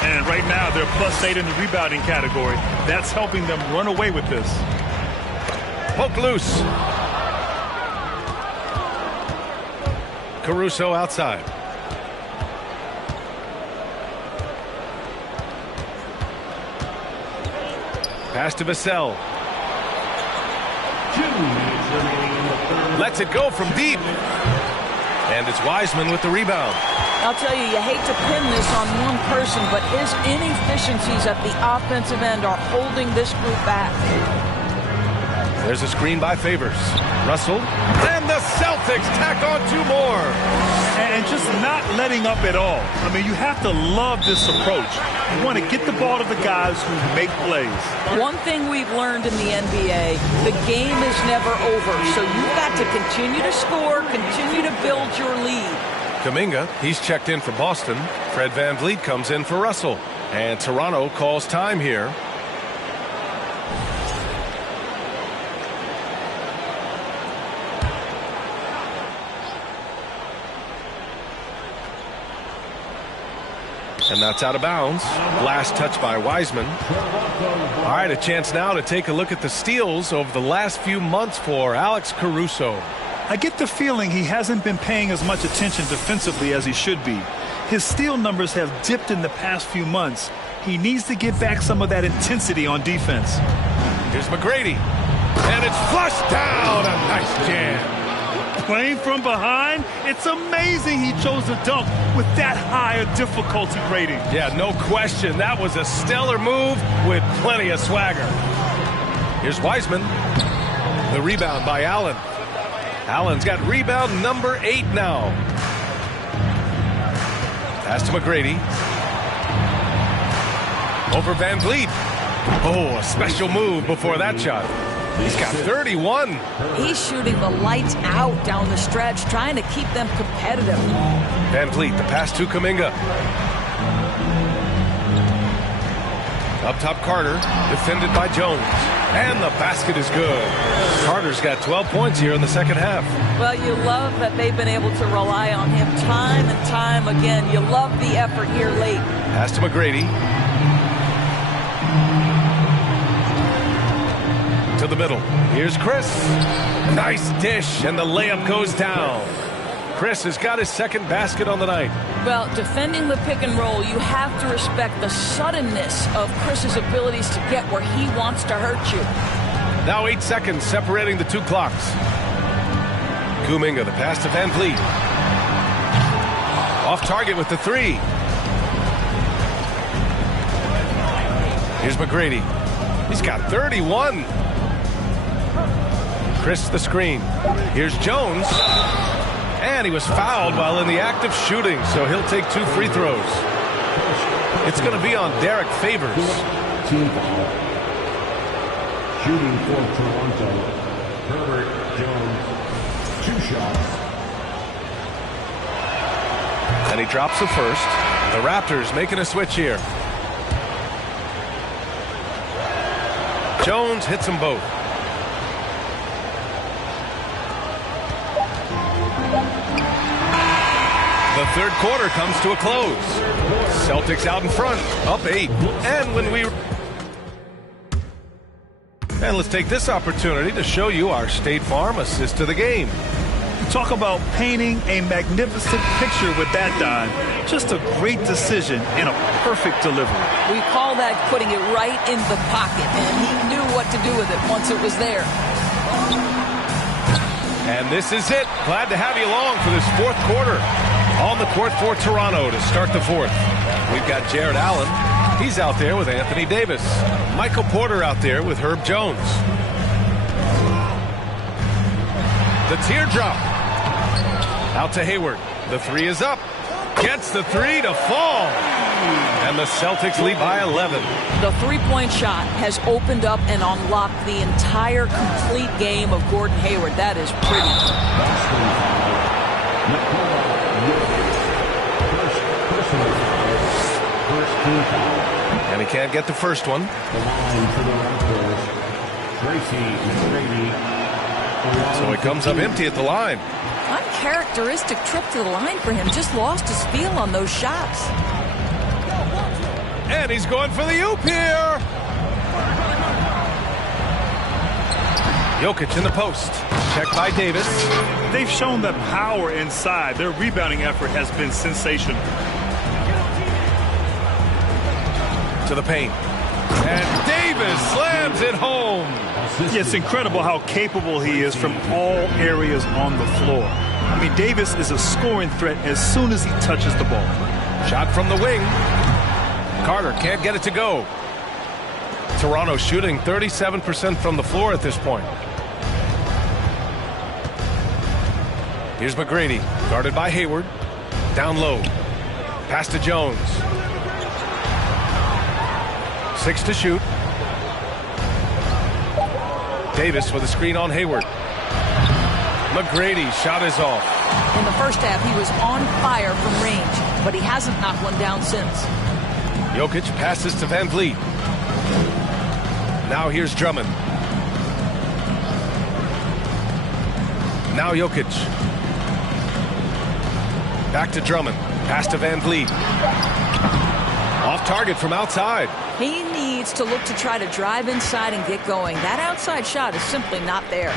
And right now, they're +8 in the rebounding category. That's helping them run away with this. Poke loose. Caruso outside. Pass to Vassell. Lets it go from deep. And it's Wiseman with the rebound. I'll tell you, you hate to pin this on one person, but his inefficiencies at the offensive end are holding this group back. There's a screen by Favors. Russell. And the Celtics tack on 2 more. And just not letting up at all. I mean, you have to love this approach. You want to get the ball to the guys who make plays. One thing we've learned in the NBA, the game is never over. So you've got to continue to score, continue to build your lead. Kuminga, he's checked in for Boston. Fred VanVleet comes in for Russell. And Toronto calls time here. And that's out of bounds. Last touch by Wiseman. All right, a chance now to take a look at the steals over the last few months for Alex Caruso. I get the feeling he hasn't been paying as much attention defensively as he should be. His steal numbers have dipped in the past few months. He needs to get back some of that intensity on defense. Here's McGrady. And it's flushed down. A nice jam. Playing from behind, it's amazing he chose to dunk with that higher difficulty rating. Yeah, no question. That was a stellar move with plenty of swagger. Here's Wiseman. The rebound by Allen. Allen's got rebound number 8 now. Pass to McGrady. Over VanVleet. Oh, a special move before that shot. He's got 31. He's shooting the lights out down the stretch, trying to keep them competitive. VanVleet, the pass to Kuminga. Up top, Carter, defended by Jones. And the basket is good. Carter's got 12 points here in the second half. Well, you love that they've been able to rely on him time and time again. You love the effort here late. Pass to McGrady. To the middle. Here's Chris. Nice dish, and the layup goes down. Chris has got his second basket on the night. Well, defending the pick and roll, you have to respect the suddenness of Chris's abilities to get where he wants to hurt you. Now 8 seconds separating the 2 clocks. Kuminga, the pass to VanVleet. Off target with the 3. Here's McGrady. He's got 31. Chris the screen. Here's Jones. And he was fouled while in the act of shooting, so he'll take 2 free throws. It's going to be on Derek Favors. Team foul. Shooting for Toronto. Herbert Jones. 2 shots. And he drops the first. The Raptors making a switch here. Jones hits them both. The third quarter comes to a close. Celtics out in front, up 8. And let's take this opportunity to show you our State Farm assist to the game. Talk about painting a magnificent picture with that dime. Just a great decision and a perfect delivery. We call that putting it right in the pocket, and he knew what to do with it once it was there. And this is it. Glad to have you along for this fourth quarter. On the court for Toronto to start the fourth. We've got Jared Allen. He's out there with Anthony Davis. Michael Porter out there with Herb Jones. The teardrop. Out to Hayward. The three is up. Gets the three to fall. And the Celtics lead by 11. The three-point shot has opened up and unlocked the entire complete game of Gordon Hayward. That is pretty. And he can't get the first one. So he comes up empty at the line. Uncharacteristic trip to the line for him. Just lost his feel on those shots. And he's going for the oop here. Jokic in the post. Checked by Davis. They've shown the power inside. Their rebounding effort has been sensational. To the paint. And Davis slams it home. It's incredible how capable he is from all areas on the floor. I mean, Davis is a scoring threat as soon as he touches the ball. Shot from the wing. Carter can't get it to go. Toronto shooting 37% from the floor at this point. Here's McGrady, guarded by Hayward. Down low. Pass to Jones. 6 to shoot. Davis with a screen on Hayward. McGrady, shot is off. In the first half, he was on fire from range, but he hasn't knocked one down since. Jokic passes to Van Vliet. Now here's Drummond. Now Jokic. Back to Drummond. Pass to Van Vliet. Off target from outside. He needs to look to try to drive inside and get going. That outside shot is simply not there.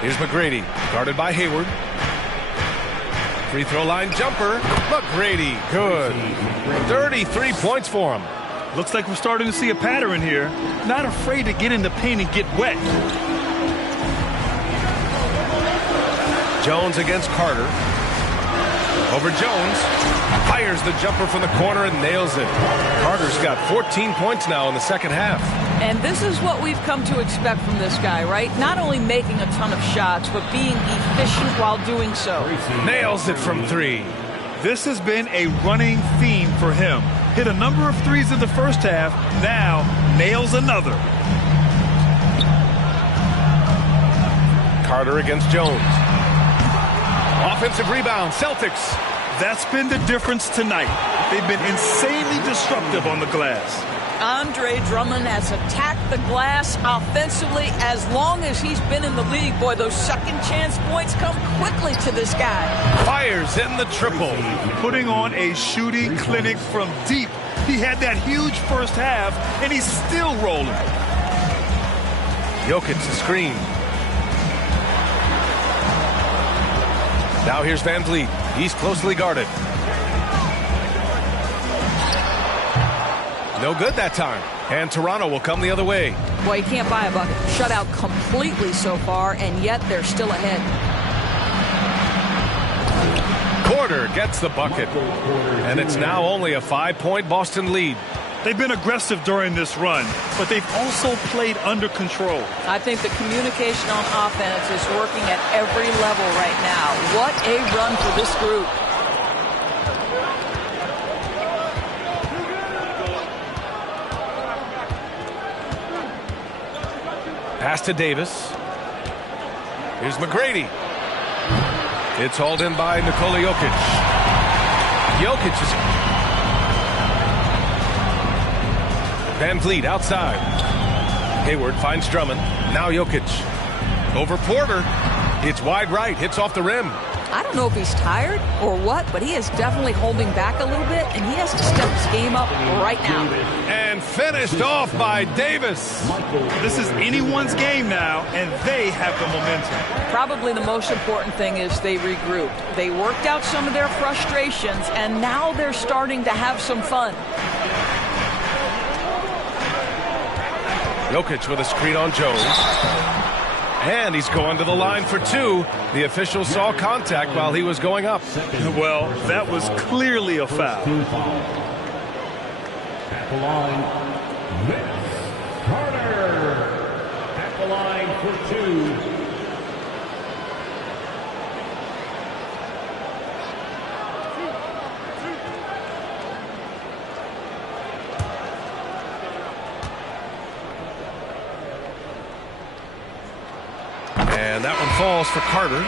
Here's McGrady, guarded by Hayward. Free throw line jumper. McGrady, good. 33 points for him. Looks like we're starting to see a pattern here. Not afraid to get in the paint and get wet. Jones against Carter. Over Jones. Fires the jumper from the corner and nails it. Carter's got 14 points now in the second half. And this is what we've come to expect from this guy, right? Not only making a ton of shots, but being efficient while doing so. Nails it from three. This has been a running theme for him. Hit a number of threes in the first half, now nails another. Carter against Jones. Offensive rebound, Celtics. That's been the difference tonight. They've been insanely disruptive on the glass. Andre Drummond has attacked the glass offensively as long as he's been in the league. Boy, those second chance points come quickly to this guy. Fires in the triple. Putting on a shooting clinic from deep. He had that huge first half, and he's still rolling. Jokic the screen. Now here's Van Vliet. He's closely guarded. No good that time. And Toronto will come the other way. Boy, you can't buy a bucket. Shut out completely so far, and yet they're still ahead. Porter gets the bucket. And it's now only a 5-point Boston lead. They've been aggressive during this run, but they've also played under control. I think the communication on offense is working at every level right now. What a run for this group. Pass to Davis. Here's McGrady. It's hauled in by Nikola Jokic. Jokic is... Van Vliet outside. Hayward finds Drummond. Now Jokic. Over Porter. It's wide right. Hits off the rim. I don't know if he's tired or what, but he is definitely holding back a little bit, and he has to step his game up right now. And finished off by Davis. This is anyone's game now, and they have the momentum. Probably the most important thing is they regrouped. They worked out some of their frustrations, and now they're starting to have some fun. Jokic with a screen on Jones. And he's going to the line for two. The official saw contact while he was going up. Well, that was clearly a foul. At the line, Vince Carter. At the line for two. And that one falls for Carter.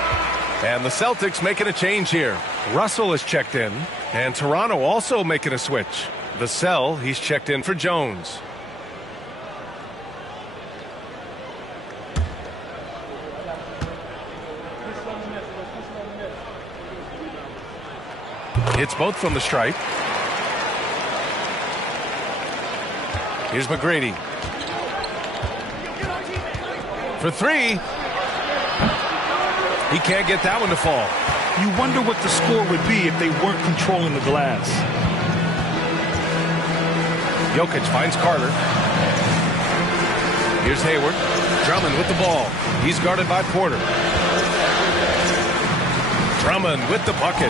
And the Celtics making a change here. Russell is checked in. And Toronto also making a switch. Vassell, he's checked in for Jones. Hits both from the stripe. Here's McGrady. For three. He can't get that one to fall. You wonder what the score would be if they weren't controlling the glass. Jokic finds Carter. Here's Hayward. Drummond with the ball. He's guarded by Porter. Drummond with the bucket.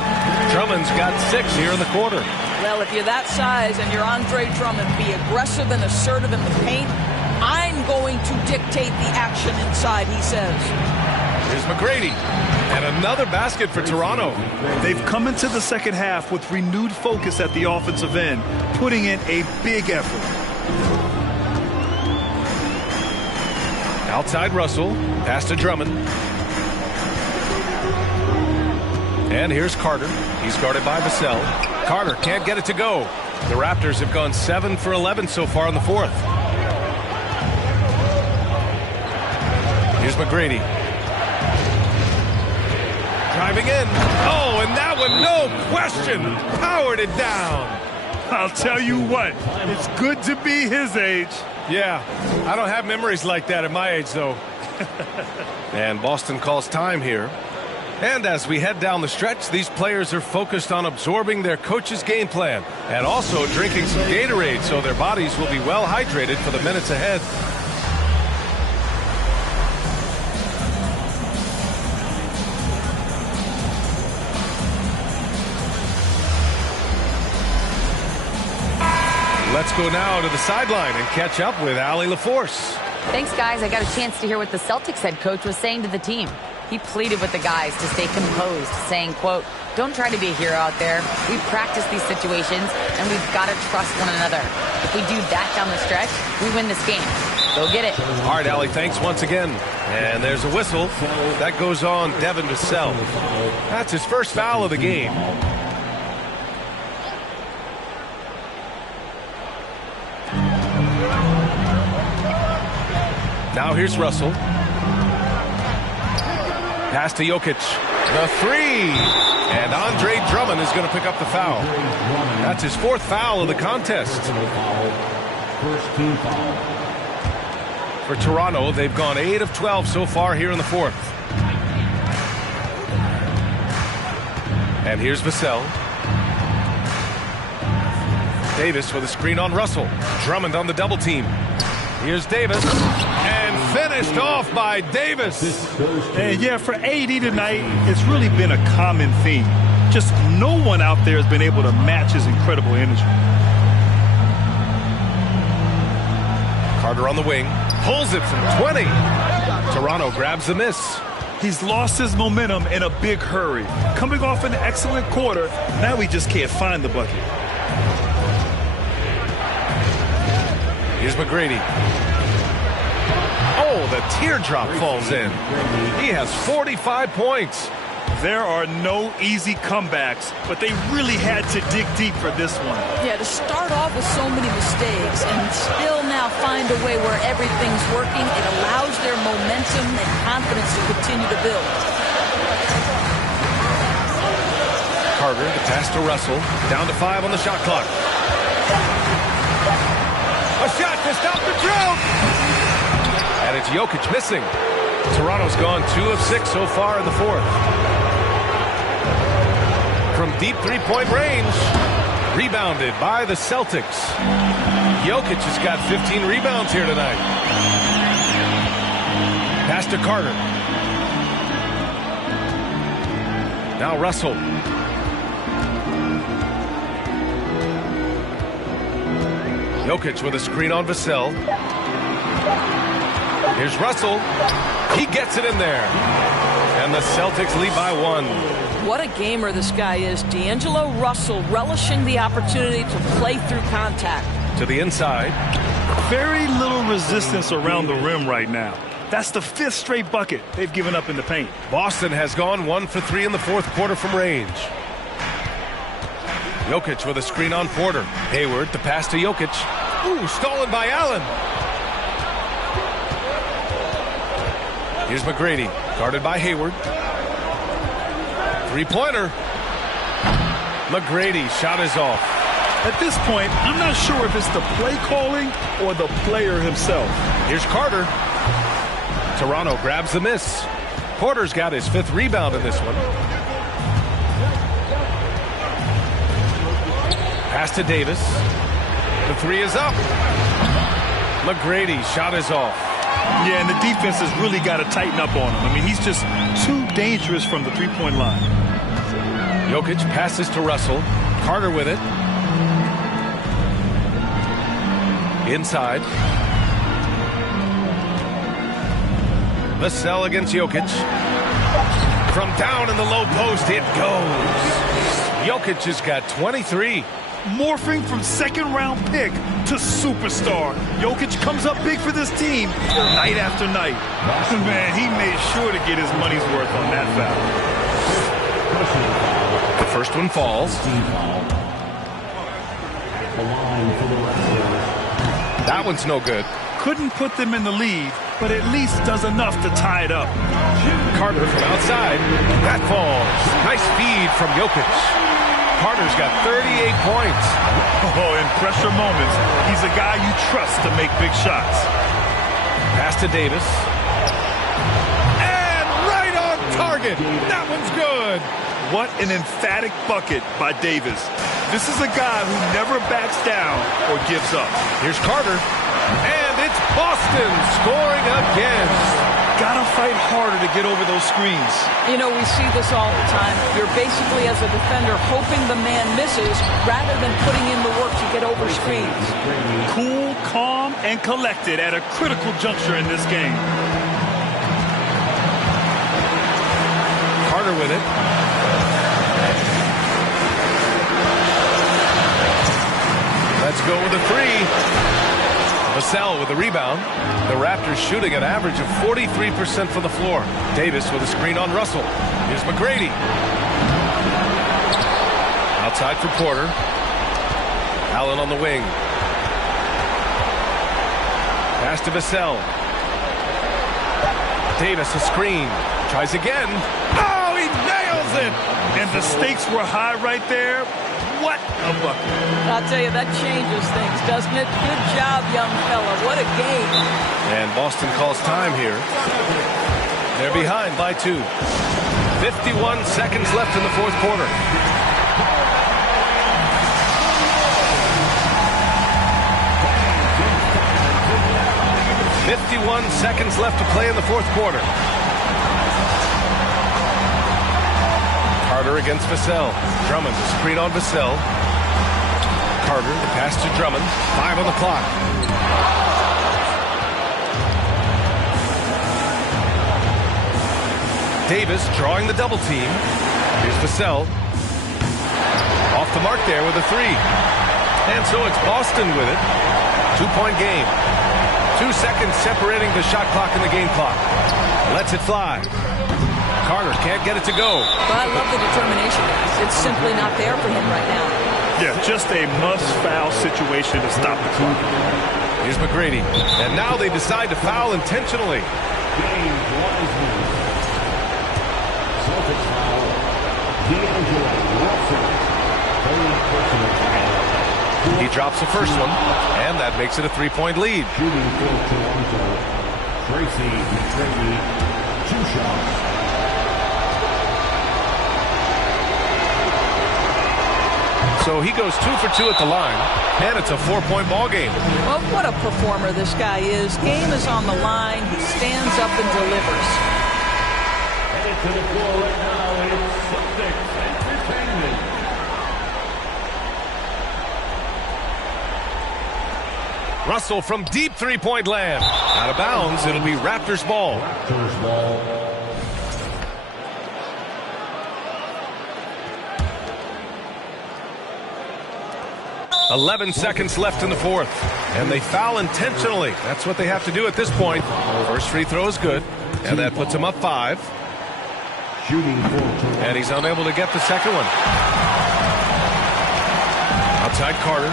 Drummond's got 6 here in the quarter. Well, if you're that size and you're Andre Drummond, be aggressive and assertive in the paint. I'm going to dictate the action inside, he says. Here's McGrady. And another basket for Toronto. They've come into the second half with renewed focus at the offensive end, putting in a big effort. Outside Russell. Pass to Drummond. And here's Carter. He's guarded by Vassell. Carter can't get it to go. The Raptors have gone 7 for 11 so far in the fourth. Here's McGrady. Driving in. Oh, and that one, no question, powered it down. I'll tell you what, it's good to be his age. Yeah, I don't have memories like that at my age, though. And Boston calls time here. And as we head down the stretch, these players are focused on absorbing their coach's game plan and also drinking some Gatorade so their bodies will be well hydrated for the minutes ahead. Let's go now to the sideline and catch up with Allie LaForce. Thanks, guys. I got a chance to hear what the Celtics head coach was saying to the team. He pleaded with the guys to stay composed, saying, quote, "Don't try to be a hero out there. We practice these situations, and we've got to trust one another. If we do that down the stretch, we win this game. Go get it." All right, Allie, thanks once again. And there's a whistle. That goes on Devin Vassell. That's his first foul of the game. Now here's Russell. Pass to Jokic. The three. And Andre Drummond is going to pick up the foul. That's his 4th foul of the contest. First team foul. For Toronto, they've gone 8 of 12 so far here in the 4th. And here's Vassell. Davis with a screen on Russell. Drummond on the double team. Here's Davis. And finished off by Davis. And yeah, for AD tonight, it's really been a common theme. Just no one out there has been able to match his incredible energy. Carter on the wing. Pulls it from 20. Toronto grabs the miss. He's lost his momentum in a big hurry. Coming off an excellent quarter, now he just can't find the bucket. Here's McGrady. Oh, the teardrop falls in. He has 45 points. There are no easy comebacks, but they really had to dig deep for this one. Yeah, to start off with so many mistakes and still now find a way where everything's working, it allows their momentum and confidence to continue to build. Carter, the pass to Russell. Down to 5 on the shot clock. A shot to stop the drought. And it's Jokic missing. Toronto's gone 2 of 6 so far in the 4th. From deep three-point range. Rebounded by the Celtics. Jokic has got 15 rebounds here tonight. Pass to Carter. Now Russell. Jokic with a screen on Vassell. Here's Russell. He gets it in there. And the Celtics lead by 1. What a gamer this guy is. D'Angelo Russell relishing the opportunity to play through contact. To the inside. Very little resistance around the rim right now. That's the 5th straight bucket they've given up in the paint. Boston has gone 1 for 3 in the fourth quarter from range. Jokic with a screen on Porter. Hayward, the pass to Jokic. Ooh, stolen by Allen. Here's McGrady, guarded by Hayward. Three-pointer. McGrady, shot is off. At this point, I'm not sure if it's the play calling or the player himself. Here's Carter. Toronto grabs the miss. Porter's got his 5th rebound in this one. Pass to Davis. The 3 is up. McGrady, shot is off. Yeah, and the defense has really got to tighten up on him. I mean, he's just too dangerous from the three-point line. Jokic passes to Russell. Carter with it. Inside. Vassell against Jokic. From down in the low post, it goes. Jokic has got 23. Morphing from second-round pick to superstar. Jokic comes up big for this team night after night. Man, he made sure to get his money's worth on that foul. The first one falls. That one's no good. Couldn't put them in the lead, but at least does enough to tie it up. Carter from outside. That falls. Nice feed from Jokic. Carter's got 38 points. Oh, in pressure moments, he's a guy you trust to make big shots. Pass to Davis. And right on target. That one's good. What an emphatic bucket by Davis. This is a guy who never backs down or gives up. Here's Carter. And it's Boston scoring again. Gotta fight harder to get over those screens. You know, we see this all the time. You're basically, as a defender, hoping the man misses rather than putting in the work to get over screens. Cool, calm, and collected at a critical juncture in this game. Carter with it. Let's go with a 3. Vassell with the rebound. The Raptors shooting an average of 43% from the floor. Davis with a screen on Russell. Here's McGrady. Outside for Porter. Allen on the wing. Pass to Vassell. Davis a screen. Tries again. Oh, he nails it! And the stakes were high right there. What a bucket. I'll tell you, that changes things, doesn't it? Good job, young fella. What a game. And Boston calls time here. They're behind by 2. 51 seconds left in the fourth quarter. "51 seconds left to play in the fourth quarter." Carter against Vassell. Drummond, the screen on Vassell. Carter, the pass to Drummond. 5 on the clock. Davis drawing the double team. Here's Vassell. Off the mark there with a 3. And so it's Boston with it. 2-point game. 2 seconds separating the shot clock and the game clock. Lets it fly. Carter can't get it to go. But I love the determination, guys. It's simply not there for him right now. Yeah, just a must-foul situation to stop the clock. Here's McGrady. And now they decide to foul intentionally. He drops the first one, and that makes it a 3-point lead. Shooting for Toronto, Tracy McGrady, 2 shots. So he goes 2 for 2 at the line, and it's a 4-point ball game. Well, what a performer this guy is. Game is on the line. He stands up and delivers. Headed to the floor right now, it's Celtics Entertainment. Russell from deep 3-point land. Out of bounds, it'll be Raptors ball. Raptors ball. 11 seconds left in the fourth. And they foul intentionally. That's what they have to do at this point. First free throw is good. And that puts him up 5. And he's unable to get the second one. Outside Carter.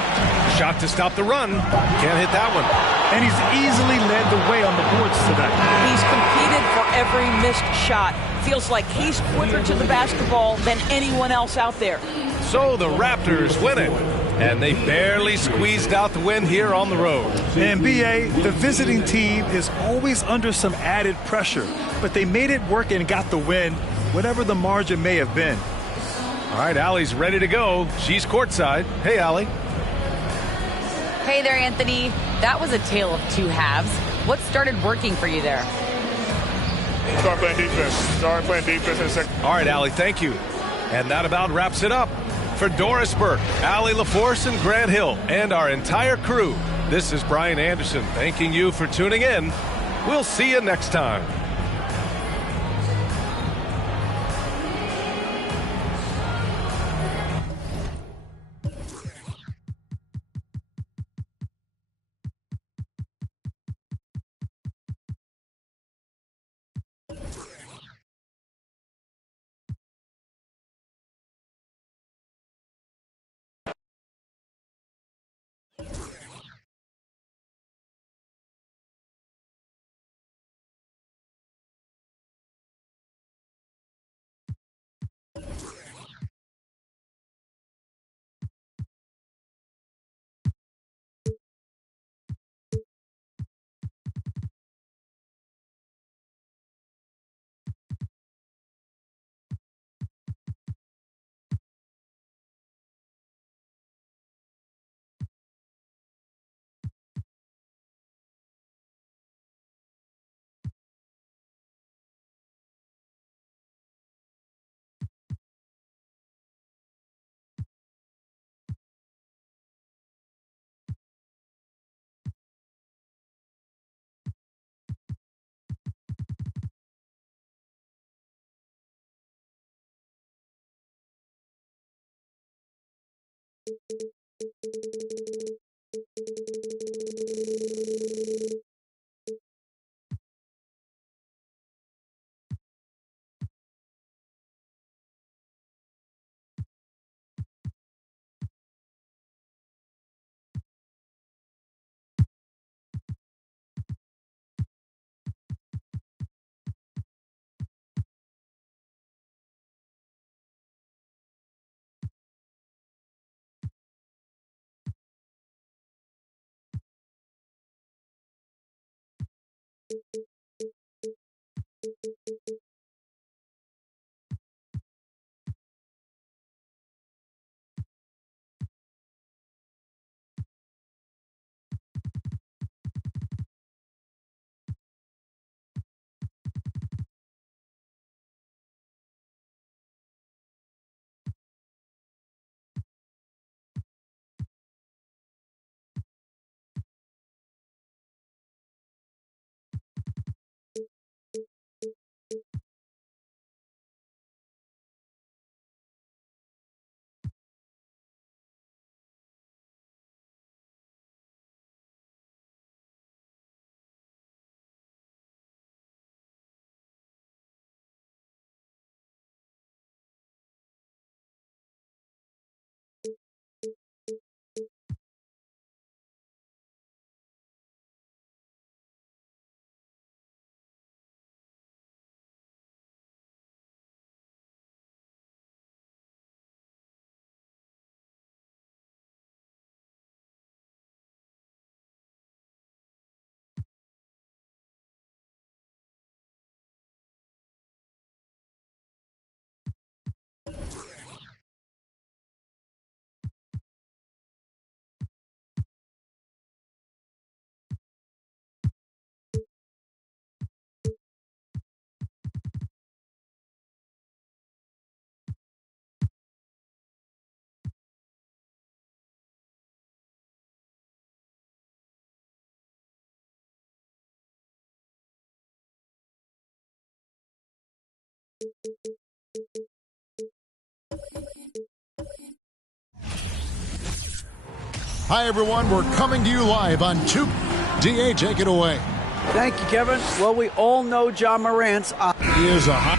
Shot to stop the run. Can't hit that one. And he's easily led the way on the boards tonight. He's competed for every missed shot. Feels like he's quicker to the basketball than anyone else out there. So the Raptors win it. And they barely squeezed out the win here on the road. And B.A., the visiting team is always under some added pressure. But they made it work and got the win, whatever the margin may have been. All right, Allie's ready to go. She's courtside. Hey, Allie. Hey there, Anthony. That was a tale of two halves. What started working for you there? Start playing defense in a second. All right, Allie, thank you. And that about wraps it up. For Doris Burke, Allie LaForce, and Grant Hill, and our entire crew, this is Brian Anderson thanking you for tuning in. We'll see you next time. Hi, everyone. We're coming to you live on Tuke. DA, take it away. Thank you, Kevin. Well, we all know Ja Morant's... He is a high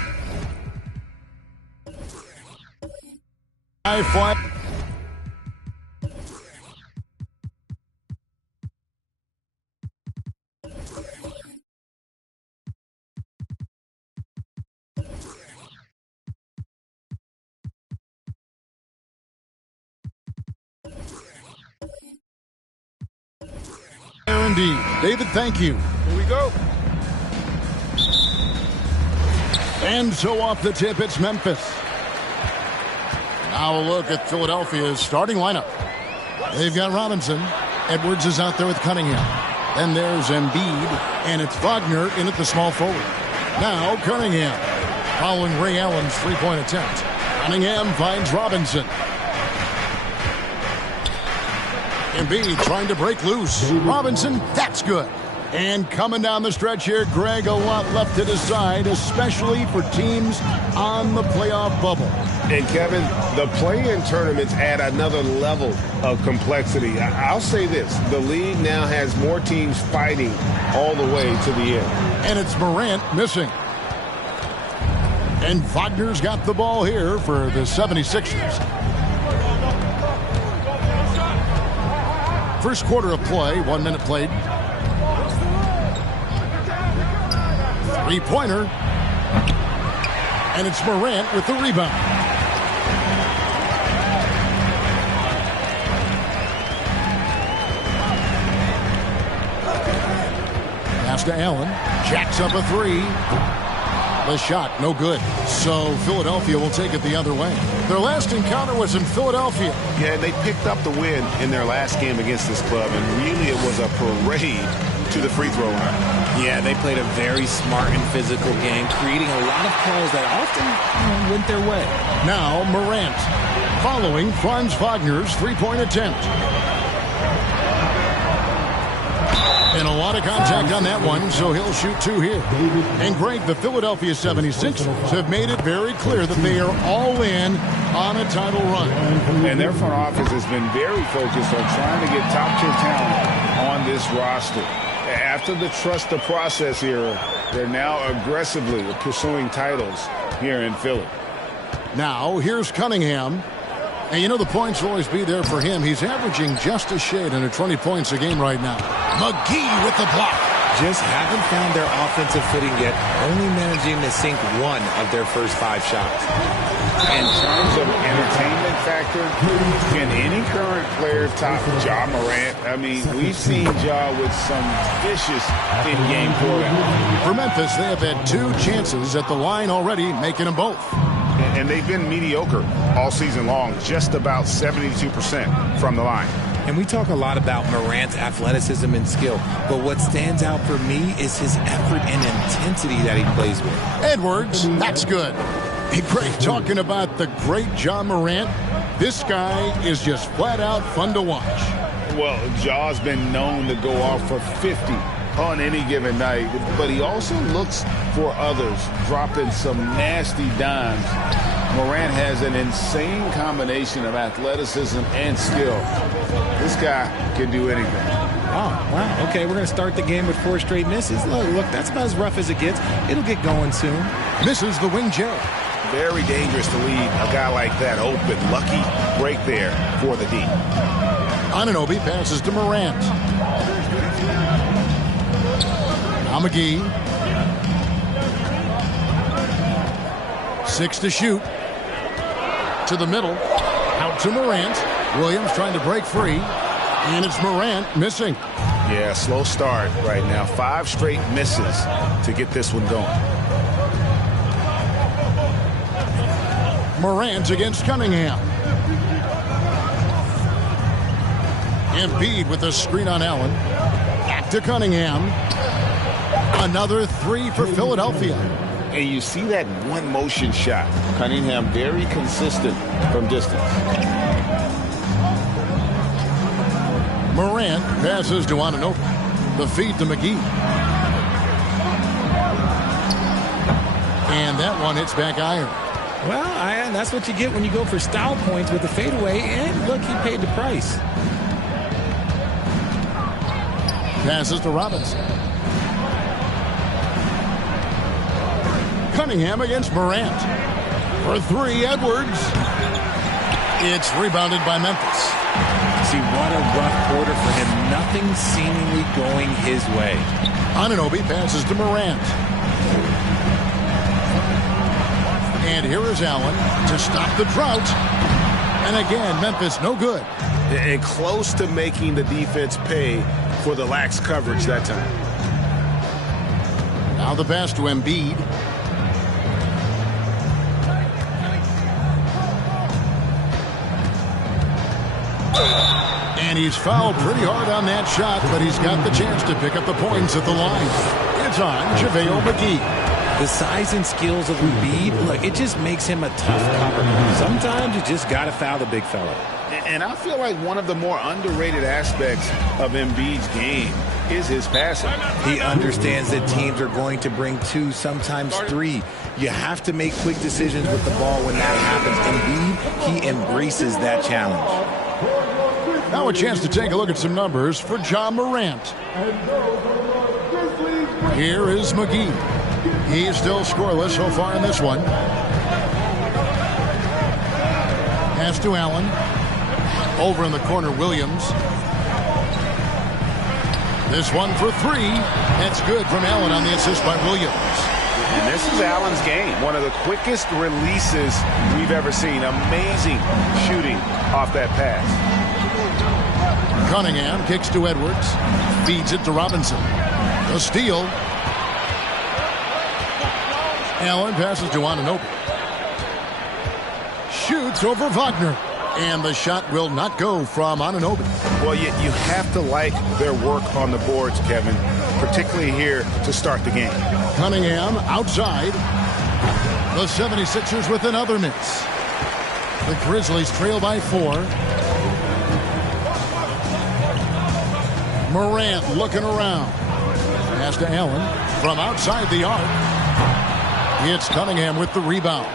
fly. Indeed. David, thank you. Here we go. And so off the tip, it's Memphis. Now a look at Philadelphia's starting lineup. They've got Robinson. Edwards is out there with Cunningham. Then there's Embiid, and it's Wagner in at the small forward. Now Cunningham, following Ray Allen's three-point attempt. Cunningham finds Robinson. Embiid trying to break loose. Robinson, that's good. And coming down the stretch here, Greg, a lot left to decide, especially for teams on the playoff bubble. And Kevin, the play-in tournaments add another level of complexity. I'll say this, the league now has more teams fighting all the way to the end. And it's Morant missing. And Wagner's got the ball here for the 76ers. First quarter of play, 1 minute played. Three-pointer. And it's Morant with the rebound. Pass to Allen. Jacks up a three. The shot, no good. So Philadelphia will take it the other way. Their last encounter was in Philadelphia. Yeah, they picked up the win in their last game against this club, and really it was a parade to the free throw line. Yeah, they played a very smart and physical game, creating a lot of calls that often went their way. Now Morant, following Franz Wagner's three-point attempt. And a lot of contact on that one, so he'll shoot two here. And Greg, the Philadelphia 76ers have made it very clear that they are all in on a title run. And their front office has been very focused on trying to get top-tier talent on this roster. After the trust the process era, they're now aggressively pursuing titles here in Philly. Now, here's Cunningham. And you know the points will always be there for him. He's averaging just a shade under 20 points a game right now. McGee with the block. Just haven't found their offensive footing yet, only managing to sink one of their first 5 shots. In terms of entertainment factor, can any current player top Ja Morant? I mean, we've seen Ja with some vicious in-game throwdown. For Memphis, they have had 2 chances at the line already, making them both. And they've been mediocre all season long, just about 72% from the line. And we talk a lot about Morant's athleticism and skill, but what stands out for me is his effort and intensity that he plays with. Edwards, that's good. Hey, Greg, talking about the great Ja Morant, this guy is just flat out fun to watch. Well, Ja's been known to go off for 50 on any given night, but he also looks for others, dropping some nasty dimes. Morant has an insane combination of athleticism and skill. This guy can do anything. Oh, wow. Okay, we're going to start the game with 4 straight misses. Look, that's about as rough as it gets. It'll get going soon. Misses the wing J. Very dangerous to leave a guy like that open. Lucky break there for the D. Anunoby passes to Morant. Now McGee. 6 to shoot. To the middle. Out to Morant. Williams trying to break free. And it's Morant missing. Yeah, slow start right now. 5 straight misses to get this one going. Morant against Cunningham. Embiid with a screen on Allen. Back to Cunningham. Another 3 for Philadelphia. And you see that one motion shot. Cunningham very consistent from distance. Morant passes to Anunoby. The feed to McGee. And that one hits back iron. Well, that's what you get when you go for style points with the fadeaway. And look, he paid the price. Passes to Robinson. Cunningham against Morant. For three, Edwards. It's rebounded by Memphis. See, what a rough quarter for him. Nothing seemingly going his way. Anunoby passes to Morant. And here is Allen to stop the drought. And again, Memphis no good. And close to making the defense pay for the lax coverage that time. Now the pass to Embiid. And he's fouled pretty hard on that shot, but he's got the chance to pick up the points at the line. It's on JaVale McGee. The size and skills of Embiid, look, it just makes him a tough cover. Sometimes you just got to foul the big fella. And I feel like one of the more underrated aspects of Embiid's game is his passing. He understands that teams are going to bring 2, sometimes 3. You have to make quick decisions with the ball when that happens. Embiid, he embraces that challenge. Now a chance to take a look at some numbers for Ja Morant. Here is McGee. He's still scoreless so far in this one. Pass to Allen. Over in the corner, Williams. This one for 3. That's good from Allen on the assist by Williams. And this is Allen's game. One of the quickest releases we've ever seen. Amazing shooting off that pass. Cunningham kicks to Edwards. Feeds it to Robinson. The steal. Allen passes to Anunoby. Shoots over Wagner. And the shot will not go from Anunoby. Well, you have to like their work on the boards, Kevin, particularly here to start the game. Cunningham outside. The 76ers with another miss. The Grizzlies trail by 4. Morant looking around. Pass to Allen from outside the arc. It's Cunningham with the rebound.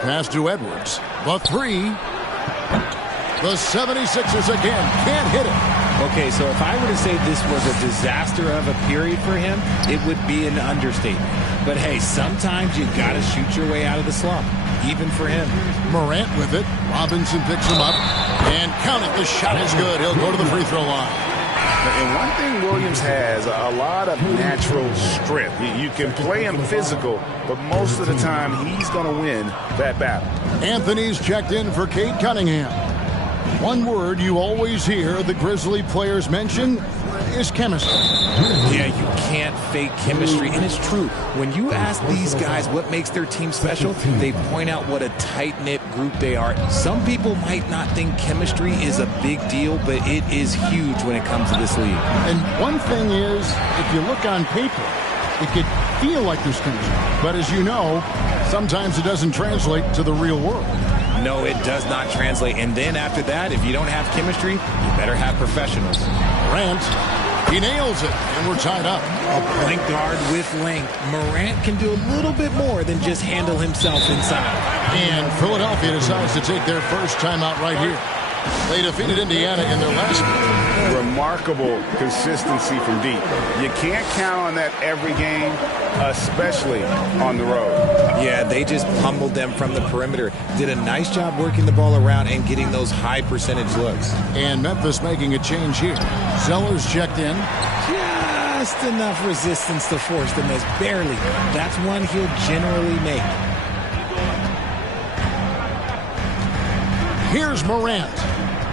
Pass to Edwards. The 3. The 76ers again can't hit it. Okay, so if I were to say this was a disaster of a period for him, it would be an understatement. But hey, sometimes you got to shoot your way out of the slump, even for him. Morant with it. Robinson picks him up. And count it. The shot is good. He'll go to the free throw line. And one thing Williams has, a lot of natural strength. You can play him physical, but most of the time he's going to win that battle. Anthony's checked in for Cade Cunningham. One word you always hear the Grizzly players mention is chemistry. Yeah, you can't fake chemistry, and it's true. When you ask these guys what makes their team special, they point out what a tight-knit group they are. Some people might not think chemistry is a big deal, but it is huge when it comes to this league. And one thing is, if you look on paper, it could feel like there's chemistry. But as you know, sometimes it doesn't translate to the real world. No, it does not translate. And then after that, if you don't have chemistry, you better have professionals. Morant, he nails it, and we're tied up. A point guard with length. Morant can do a little bit more than just handle himself inside. And Philadelphia decides to take their first timeout right here. They defeated Indiana in their last game. Remarkable consistency from deep. You can't count on that every game, especially on the road. Yeah, they just pummeled them from the perimeter. Did a nice job working the ball around and getting those high percentage looks. And Memphis making a change here. Sellers checked in. Just enough resistance to force the miss. Barely. That's one he'll generally make. Here's Morant.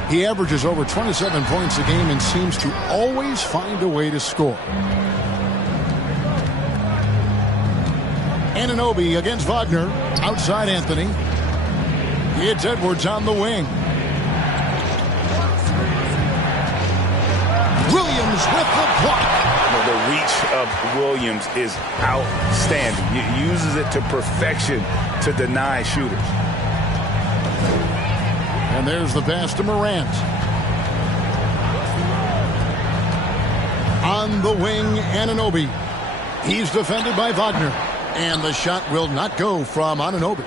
He averages over 27 points a game and seems to always find a way to score. Anunoby against Wagner. Outside Anthony. It's Edwards on the wing. Williams with the block. The reach of Williams is outstanding. He uses it to perfection to deny shooters. And there's the pass to Morant. On the wing, Anunoby. He's defended by Wagner. And the shot will not go from Anunoby.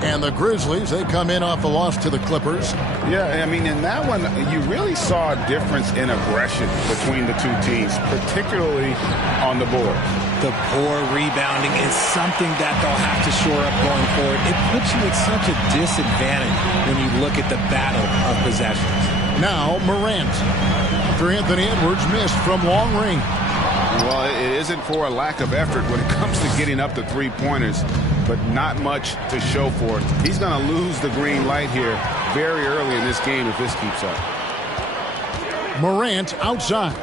And the Grizzlies, they come in off a loss to the Clippers. Yeah, I mean, in that one, you really saw a difference in aggression between the two teams, particularly on the board. The poor rebounding is something that they'll have to shore up going forward. It puts you at such a disadvantage when you look at the battle of possessions. Now Morant, after Anthony Edwards missed from long range. Well, it isn't for a lack of effort when it comes to getting up to three-pointers, but not much to show for it. He's going to lose the green light here very early in this game if this keeps up. Morant outside.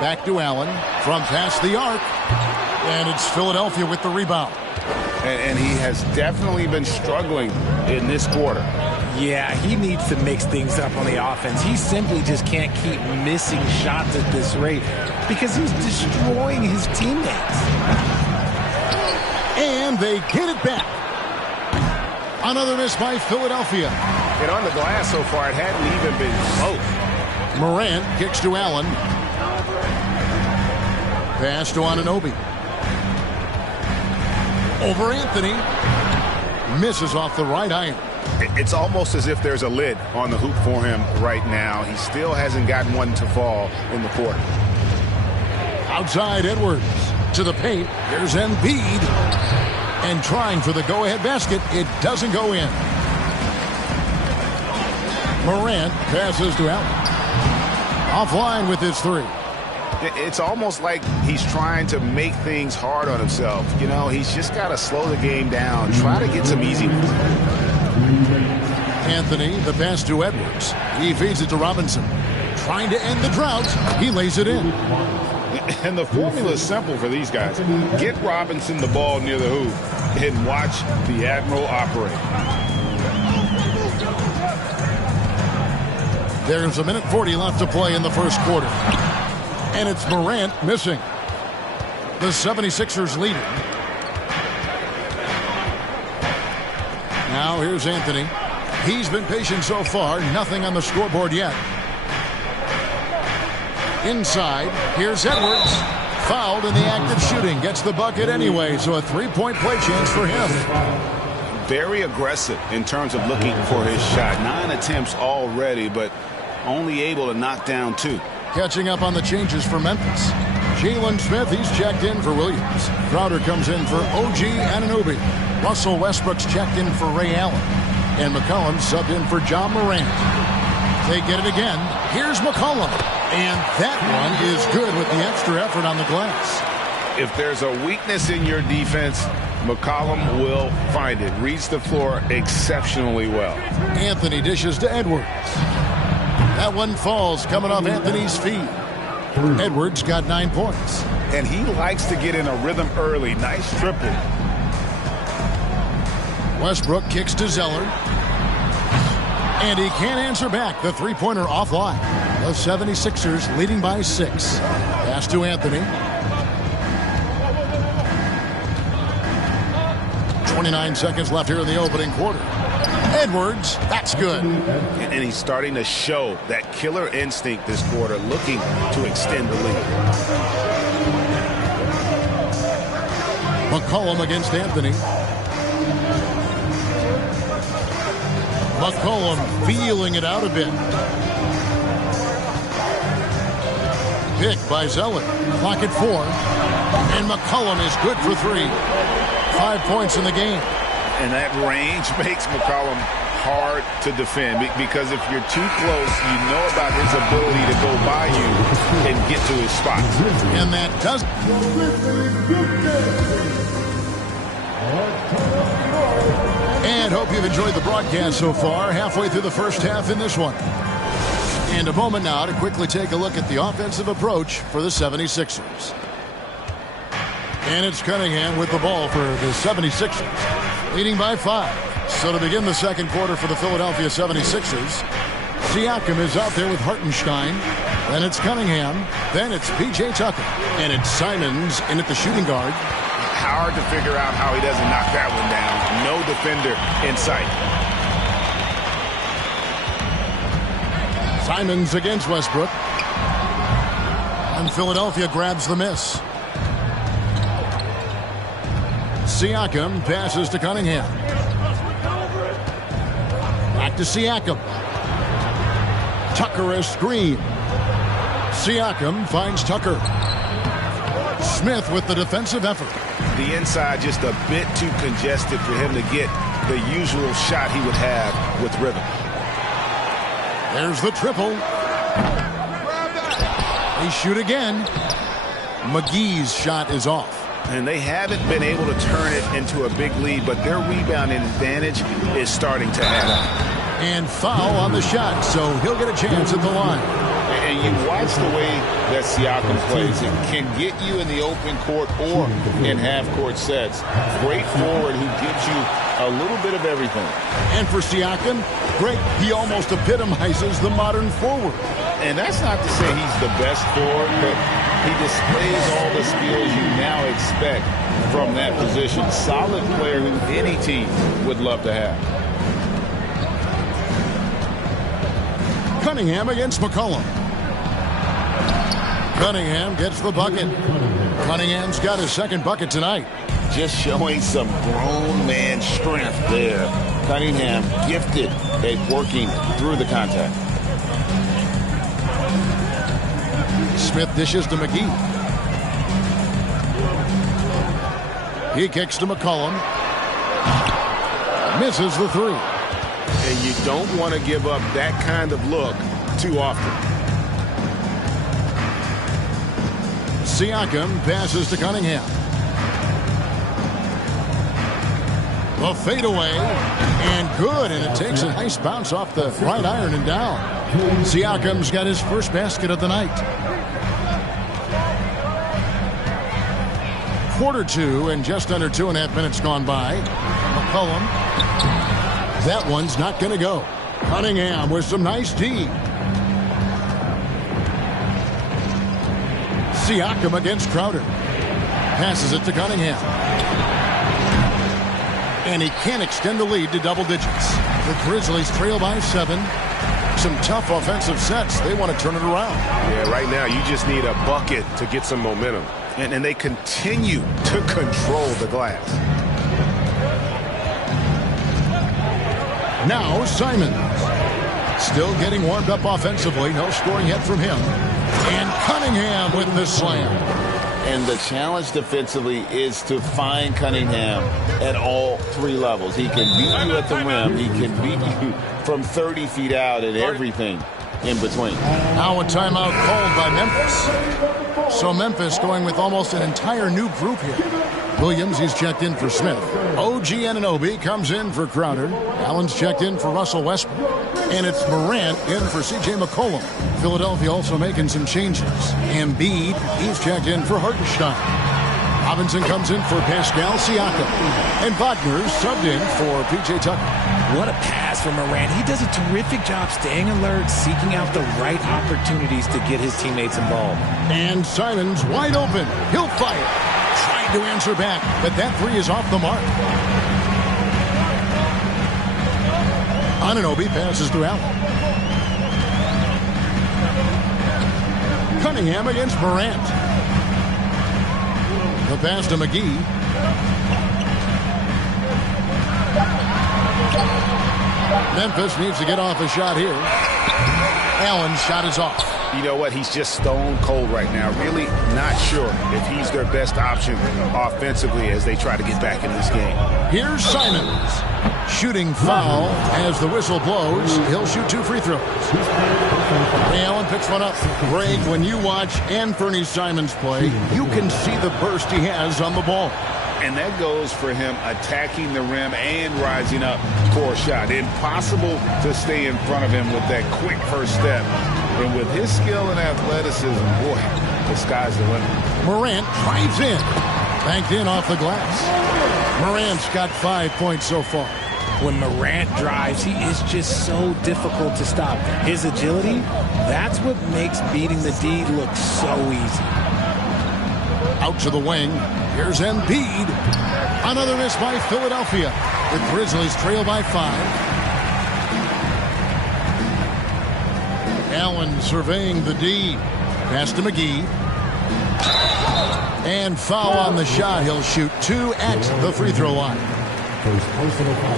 Back to Allen from past the arc. And it's Philadelphia with the rebound. And he has definitely been struggling in this quarter. Yeah, he needs to mix things up on the offense. He simply just can't keep missing shots at this rate because he's destroying his teammates. And they get it back. Another miss by Philadelphia. And on the glass so far, it hadn't even been close. Morant kicks to Allen. Pass to Anunoby. Over Anthony. Misses off the right iron. It's almost as if there's a lid on the hoop for him right now. He still hasn't gotten one to fall in the quarter. Outside Edwards to the paint. Here's Embiid. And trying for the go-ahead basket. It doesn't go in. Morant passes to Allen. Offline with his three. It's almost like he's trying to make things hard on himself. You know, he's just got to slow the game down. Try to get some easy ones. Anthony, the pass to Edwards. He feeds it to Robinson. Trying to end the drought. He lays it in. And the formula is simple for these guys. Get Robinson the ball near the hoop and watch the Admiral operate. There's a minute 40 left to play in the first quarter. And it's Morant missing. The 76ers leading. Now here's Anthony. He's been patient so far. Nothing on the scoreboard yet. Inside, here's Edwards. Fouled in the act of shooting. Gets the bucket anyway, so a three-point play chance for him. Very aggressive in terms of looking for his shot. 9 attempts already, but only able to knock down 2. Catching up on the changes for Memphis. Jalen Smith, he's checked in for Williams. Crowder comes in for OG Anunoby. Russell Westbrook's checked in for Ray Allen. And McCollum subbed in for John Morant. They get it again. Here's McCollum. And that one is good with the extra effort on the glass. If there's a weakness in your defense, McCollum will find it. Reads the floor exceptionally well. Anthony dishes to Edwards. That one falls coming off Anthony's feet. Edwards got 9 points. And he likes to get in a rhythm early. Nice triple. Westbrook kicks to Zeller. And he can't answer back. The three-pointer offline. The 76ers leading by 6. Pass to Anthony. 29 seconds left here in the opening quarter. Edwards, that's good. And he's starting to show that killer instinct this quarter, looking to extend the lead. McCollum against Anthony. McCollum feeling it out a bit. Pick by Zeller. Clock at 4. And McCollum is good for 3. 5 points in the game. And that range makes McCollum hard to defend because if you're too close, you know about his ability to go by you and get to his spot. And that does. And hope you've enjoyed the broadcast so far. Halfway through the first half in this one. And a moment now to quickly take a look at the offensive approach for the 76ers. And it's Cunningham with the ball for the 76ers, leading by 5. So to begin the second quarter for the Philadelphia 76ers, Siakam is out there with Hartenstein. Then it's Cunningham. Then it's P.J. Tucker. And it's Simons in at the shooting guard. Hard to figure out how he doesn't knock that one down. No defender in sight. Simons against Westbrook. And Philadelphia grabs the miss. Siakam passes to Cunningham. Back to Siakam. Tucker a screen. Siakam finds Tucker. Smith with the defensive effort. The inside just a bit too congested for him to get the usual shot he would have with rhythm. There's the triple. They shoot again. McGee's shot is off. And they haven't been able to turn it into a big lead, but their rebounding advantage is starting to add up. And foul on the shot, so he'll get a chance at the line. And you watch the way that Siakam plays. It can get you in the open court or in half-court sets. Great forward who gives you a little bit of everything. And for Siakam, Greg, he almost epitomizes the modern forward. And that's not to say he's the best forward, but he displays all the skills you now expect from that position. Solid player who any team would love to have. Cunningham against McCollum. Cunningham gets the bucket. Cunningham's got his second bucket tonight. Just showing some grown man strength there. Cunningham gifted at working through the contact. Smith dishes to McGee. He kicks to McCollum. Misses the three. And you don't want to give up that kind of look too often. Siakam passes to Cunningham. The fadeaway, and good, and it takes a nice bounce off the right iron and down. Siakam's got his first basket of the night. Quarter two, and just under 2.5 minutes gone by. McCollum. That one's not going to go. Cunningham with some nice D. Siakam against Crowder. Passes it to Cunningham. And he can't extend the lead to double digits. The Grizzlies trail by 7. Some tough offensive sets. They want to turn it around. Yeah, right now you just need a bucket to get some momentum. And they continue to control the glass. Now Simons. Still getting warmed up offensively. No scoring yet from him. And Cunningham with the slam. And the challenge defensively is to find Cunningham at all three levels. He can beat you at the rim. He can beat you from 30 feet out and everything in between. Now a timeout called by Memphis. So Memphis going with almost an entire new group here. Williams, he's checked in for Smith. OG Anunoby comes in for Crowder. Allen's checked in for Russell Westbrook. And it's Morant in for C.J. McCollum. Philadelphia also making some changes. Embiid, he's checked in for Hartenstein. Robinson comes in for Pascal Siakam. And Wagner's subbed in for P.J. Tucker. What a pass from Morant. He does a terrific job staying alert, seeking out the right opportunities to get his teammates involved. And Simons wide open. He'll fire. Trying to answer back, but that three is off the mark. Anunoby passes to Allen. Cunningham against Morant. The pass to McGee. Memphis needs to get off a shot here. Allen's shot is off. You know what? He's just stone cold right now. Really not sure if he's their best option offensively as they try to get back in this game. Here's Simons. Shooting foul as the whistle blows. He'll shoot 2 free throws. Ray Allen picks one up. Greg, when you watch Anthony Simons play, you can see the burst he has on the ball. And that goes for him attacking the rim and rising up for a shot. Impossible to stay in front of him with that quick first step. And with his skill and athleticism, boy, the sky's the limit. Morant drives in. Banked in off the glass. Morant's got 5 points so far. When Morant drives, he is just so difficult to stop. His agility, that's what makes beating the D look so easy. Out to the wing. Here's Embiid. Another miss by Philadelphia. The Grizzlies trail by 5. Allen surveying the D. Pass to McGee. And foul on the shot. He'll shoot 2 at the free throw line.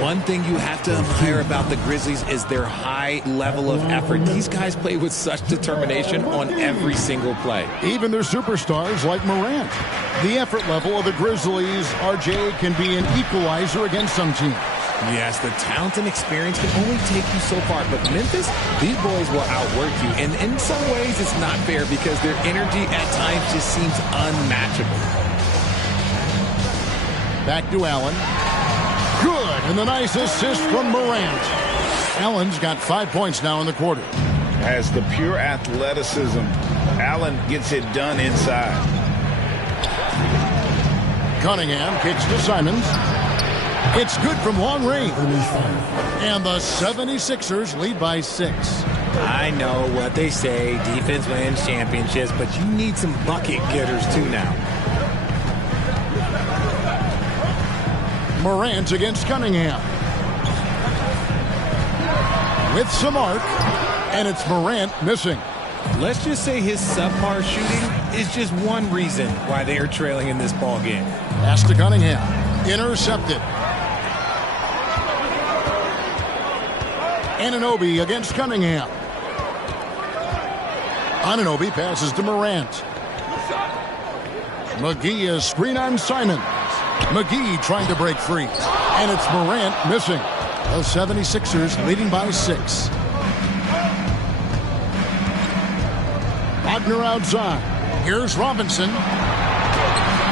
One thing you have to admire about the Grizzlies is their high level of effort. These guys play with such determination on every single play. Even their superstars like Morant. The effort level of the Grizzlies, RJ, can be an equalizer against some teams. Yes, the talent and experience can only take you so far, but Memphis, these boys will outwork you. And in some ways, it's not fair because their energy at times just seems unmatchable. Back to Allen. Good, and the nice assist from Morant. Allen's got 5 points now in the quarter. Has the pure athleticism. Allen gets it done inside. Cunningham kicks to Simons. It's good from long range. And the 76ers lead by 6. I know what they say, defense wins championships, but you need some bucket getters too now. Morant against Cunningham. With some arc, and it's Morant missing. Let's just say his subpar shooting is just one reason why they are trailing in this ball game. Pass to Cunningham. Intercepted. Anunoby against Cunningham. Anunoby passes to Morant. McGee is screen on Simon. McGee trying to break free. And it's Morant missing. The 76ers leading by 6. Wagner outside. Here's Robinson.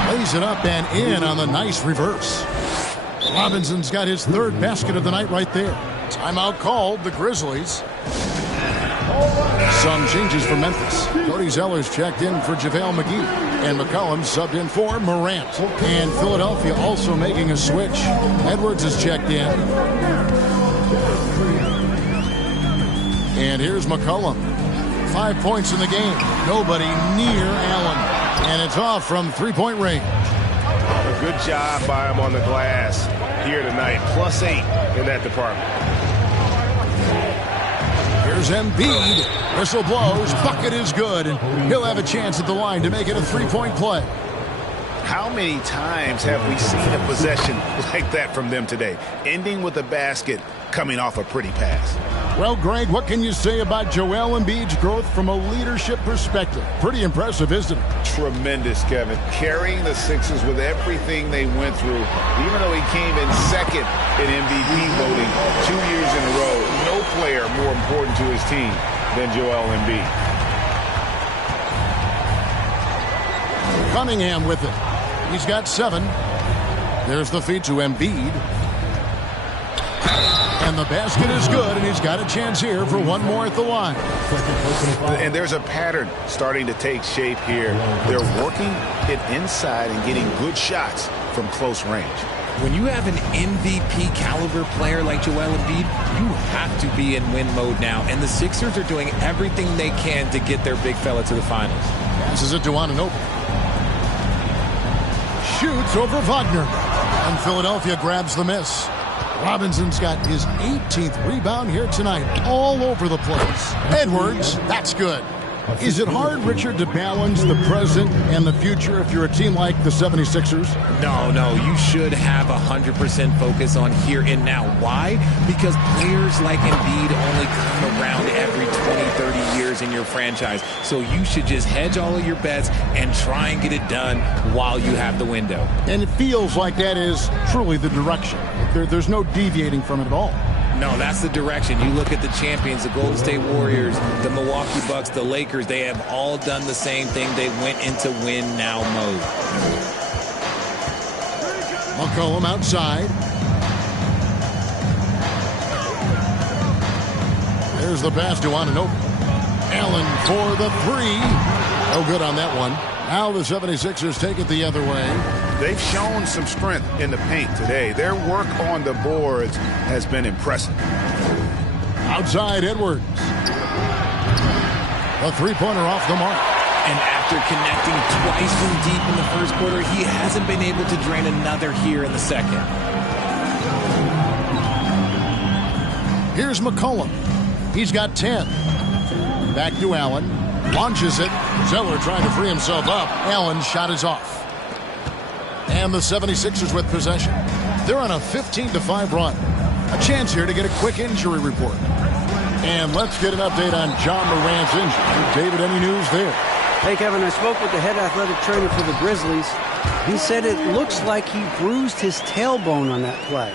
Lays it up and in on the nice reverse. Robinson's got his 3rd basket of the night right there. Timeout called, the Grizzlies. Some changes for Memphis. Cody Zeller's checked in for JaVale McGee. And McCollum subbed in for Morant. And Philadelphia also making a switch. Edwards is checked in. And here's McCollum. 5 points in the game. Nobody near Allen. And it's off from 3-point range. A good job by him on the glass here tonight. +8 in that department. Here's Embiid. Whistle blows. Bucket is good. And he'll have a chance at the line to make it a 3-point play. How many times have we seen a possession like that from them today? Ending with a basket, coming off a pretty pass. Well, Greg, what can you say about Joel Embiid's growth from a leadership perspective? Pretty impressive, isn't it? Tremendous, Kevin. Carrying the Sixers with everything they went through. Even though he came in second in MVP voting 2 years in a row, no player more important to his team than Joel Embiid. Cunningham with it. He's got 7. There's the feed to Embiid. And the basket is good, and he's got a chance here for one more at the line. And there's a pattern starting to take shape here. They're working it inside and getting good shots from close range. When you have an MVP caliber player like Joel Embiid, you have to be in win mode now. And the Sixers are doing everything they can to get their big fella to the finals. Passes it to Anunoby. Shoots over Wagner. And Philadelphia grabs the miss. Robinson's got his 18th rebound here tonight, all over the place. Edwards, that's good. Is it hard, Richard, to balance the present and the future if you're a team like the 76ers? No, you should have 100% focus on here and now. Why? Because players like Embiid only come around every 20, 30 years in your franchise. So you should just hedge all of your bets and try and get it done while you have the window. And it feels like that is truly the direction. There's no deviating from it at all. No, that's the direction. You look at the champions, the Golden State Warriors, the Milwaukee Bucks, the Lakers. They have all done the same thing. They went into win-now mode. McCollum outside. There's the pass to Anunoby. Allen for the 3. No good on that one. Now the 76ers take it the other way. They've shown some strength in the paint today. Their work on the boards has been impressive. Outside Edwards. A 3-pointer off the mark. And after connecting twice from deep in the first quarter, he hasn't been able to drain another here in the second. Here's McCollum. He's got 10. Back to Allen. Launches it. Zeller trying to free himself up. Allen's shot is off. And the 76ers with possession. They're on a 15-5 run. A chance here to get a quick injury report. And let's get an update on John Morant's injury. David, any news there? Hey, Kevin, I spoke with the head athletic trainer for the Grizzlies. He said it looks like he bruised his tailbone on that play.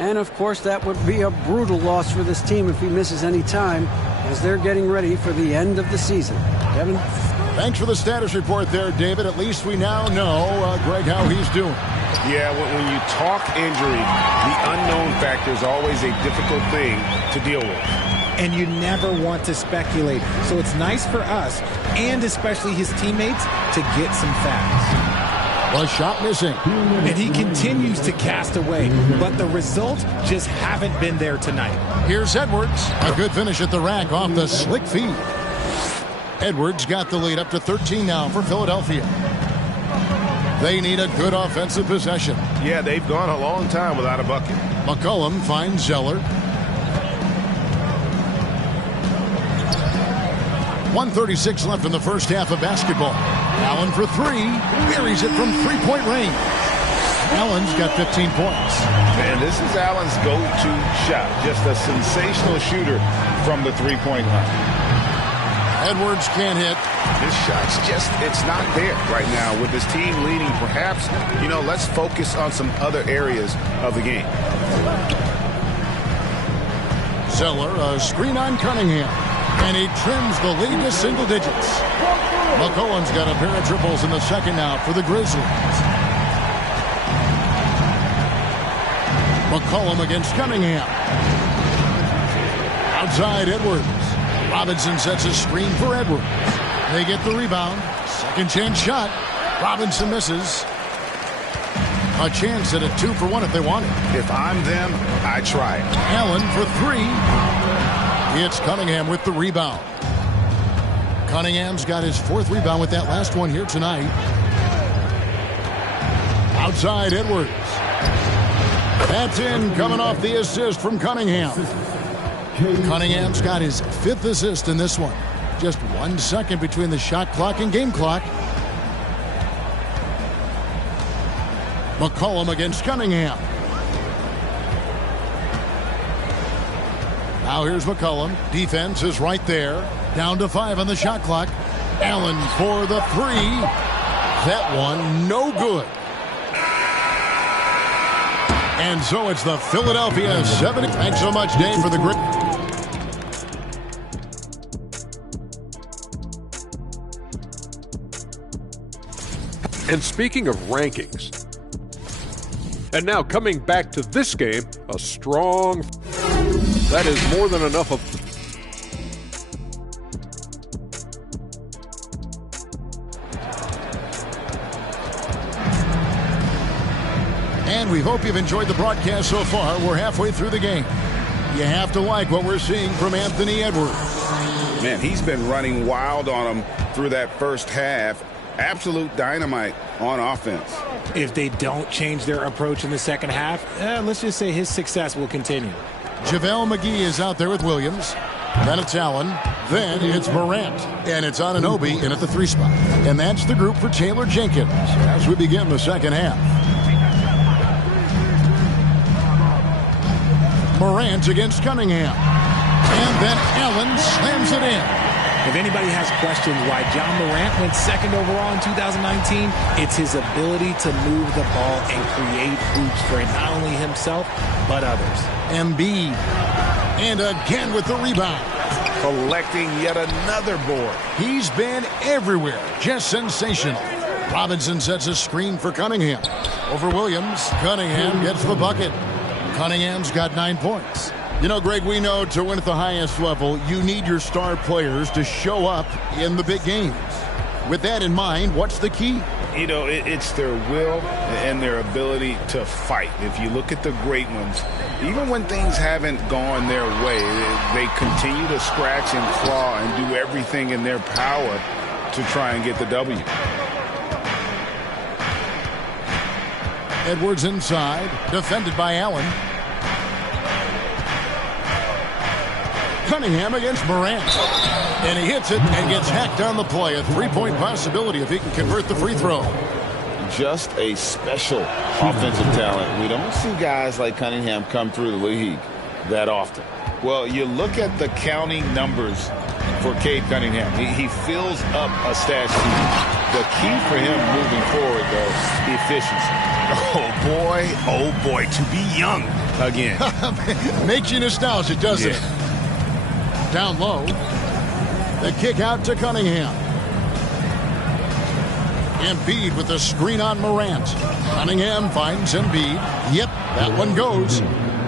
And, of course, that would be a brutal loss for this team if he misses any time as they're getting ready for the end of the season. Kevin? Thanks for the status report there, David. At least we now know, Greg, how he's doing. Yeah, when you talk injury, the unknown factor is always a difficult thing to deal with. And you never want to speculate. So it's nice for us, and especially his teammates, to get some facts. A shot missing. And he continues to cast away, but the results just haven't been there tonight. Here's Edwards. A good finish at the rack off the slick feed. Edwards got the lead up to 13 now for Philadelphia. They need a good offensive possession. Yeah, they've gone a long time without a bucket. McCollum finds Zeller. 1:36 left in the first half of basketball. Allen for three. Buries it from three-point range. Allen's got 15 points. And this is Allen's go-to shot. Just a sensational shooter from the three-point line. Edwards can't hit. His shot's it's not there right now with his team leading. Perhaps, let's focus on some other areas of the game. Zeller, a screen on Cunningham. And he trims the lead to single digits. McCollum's got a pair of triples in the second now for the Grizzlies. McCollum against Cunningham. Outside Edwards. Robinson sets a screen for Edwards. They get the rebound. Second chance shot. Robinson misses. A chance at a 2-for-1 if they want it. If I'm them, I try it. Allen for three. It's Cunningham with the rebound. Cunningham's got his fourth rebound with that last one here tonight. Outside Edwards. That's in, coming off the assist from Cunningham. Cunningham's got his fifth assist in this one. Just 1 second between the shot clock and game clock. McCollum against Cunningham. Now here's McCollum. Defense is right there. Down to 5 on the shot clock. Allen for the three. That one no good. And so it's the Philadelphia 70. Thanks so much, Dave, for the grip. And speaking of rankings, and now coming back to this game, a strong... That is more than enough of... And we hope you've enjoyed the broadcast so far. We're halfway through the game. You have to like what we're seeing from Anthony Edwards. Man, he's been running wild on him through that first half. Absolute dynamite on offense. If they don't change their approach in the second half, let's just say his success will continue. JaVale McGee is out there with Williams. Then it's Allen. Then it's Morant. And it's Anunoby in at the 3 spot. And that's the group for Taylor Jenkins as we begin the second half. Morant against Cunningham. And then Allen slams it in. If anybody has questions why John Morant went second overall in 2019, it's his ability to move the ball and create hoops for not only himself, but others. Embiid. And again with the rebound. Collecting yet another board. He's been everywhere. Just sensational. Robinson sets a screen for Cunningham. Over Williams. Cunningham gets the bucket. Cunningham's got 9 points. You know, Greg, we know to win at the highest level, you need your star players to show up in the big games. With that in mind, what's the key? It's their will and their ability to fight. If you look at the great ones, even when things haven't gone their way, they continue to scratch and claw and do everything in their power to try and get the W. Edwards inside, defended by Allen. Cunningham against Morant. And he hits it and gets hacked on the play. A three-point possibility if he can convert the free throw. Just a special offensive talent. We don't see guys like Cunningham come through the league that often. Well, you look at the counting numbers for Cade Cunningham. He fills up a stat sheet. The key for him moving forward, though, efficiency. Oh boy, to be young again. Makes you nostalgic, doesn't it? Down low. The kick out to Cunningham. Embiid with the screen on Morant. Cunningham finds Embiid. Yep, that one goes.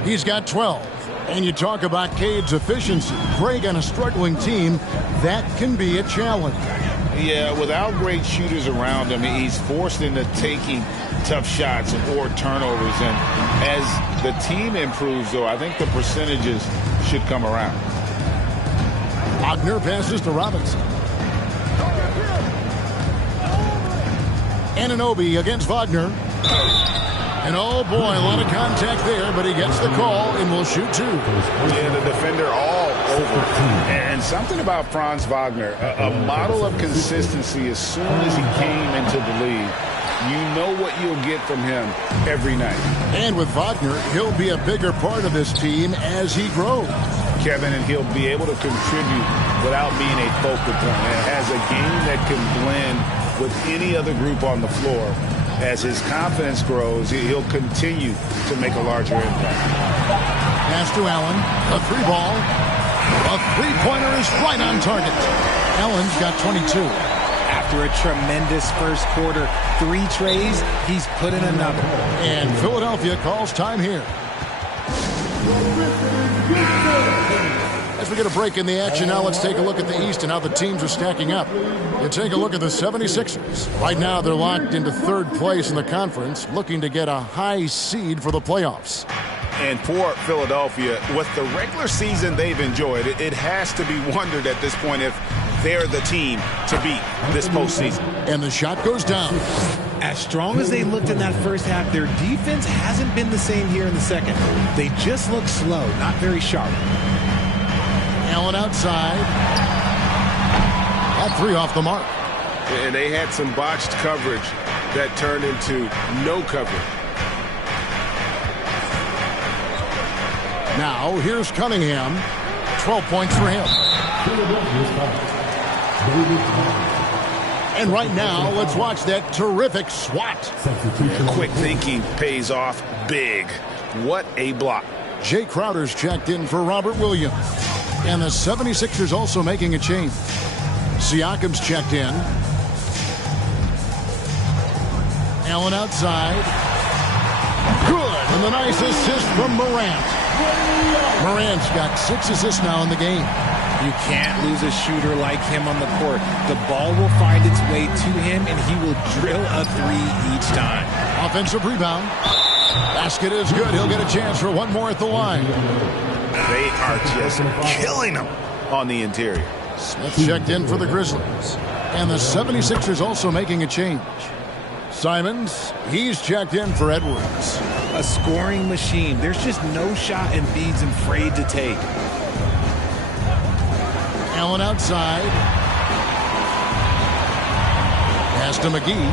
He's got 12. And you talk about Cade's efficiency. Greg, on a struggling team, that can be a challenge. Yeah, without great shooters around him, he's forced into taking tough shots or turnovers. And as the team improves, though, I think the percentages should come around. Wagner passes to Robinson. Anunoby against Wagner. And oh boy, a lot of contact there, but he gets the call and will shoot two. Yeah, the defender all over. And something about Franz Wagner, a model of consistency as soon as he came into the league. You know what you'll get from him every night. And with Wagner, he'll be a bigger part of this team as he grows. Kevin, and he'll be able to contribute without being a focal point. It has a game that can blend with any other group on the floor. As his confidence grows, he'll continue to make a larger impact. Pass to Allen, a three ball. A three-pointer is right on target. Allen's got 22. After a tremendous first quarter, 3 trays, he's put in another. And Philadelphia calls time here. As we get a break in the action now, let's take a look at the East and how the teams are stacking up. You take a look at the 76ers. Right now, they're locked into third place in the conference, looking to get a high seed for the playoffs. And for Philadelphia, with the regular season they've enjoyed, it has to be wondered at this point if they're the team to beat this postseason. And the shot goes down. As strong as they looked in that first half, their defense hasn't been the same here in the second. They just look slow, not very sharp. Allen outside. That three off the mark. And they had some botched coverage that turned into no coverage. Now, here's Cunningham. 12 points for him. And right now, let's watch that terrific swat. Quick thinking pays off big. What a block. Jay Crowder's checked in for Robert Williams. And the 76ers also making a change. Siakam's checked in. Allen outside. Good. And the nice assist from Morant. Morant's got 6 assists now in the game. You can't lose a shooter like him on the court. The ball will find its way to him, and he will drill a 3 each time. Offensive rebound. Basket is good. He'll get a chance for one more at the line. They are just killing them on the interior. Smith checked in for the Grizzlies. And the 76ers also making a change. Simons, he's checked in for Edwards. A scoring machine. There's just no shot Embiid's afraid to take. Allen outside. Pass to McGee.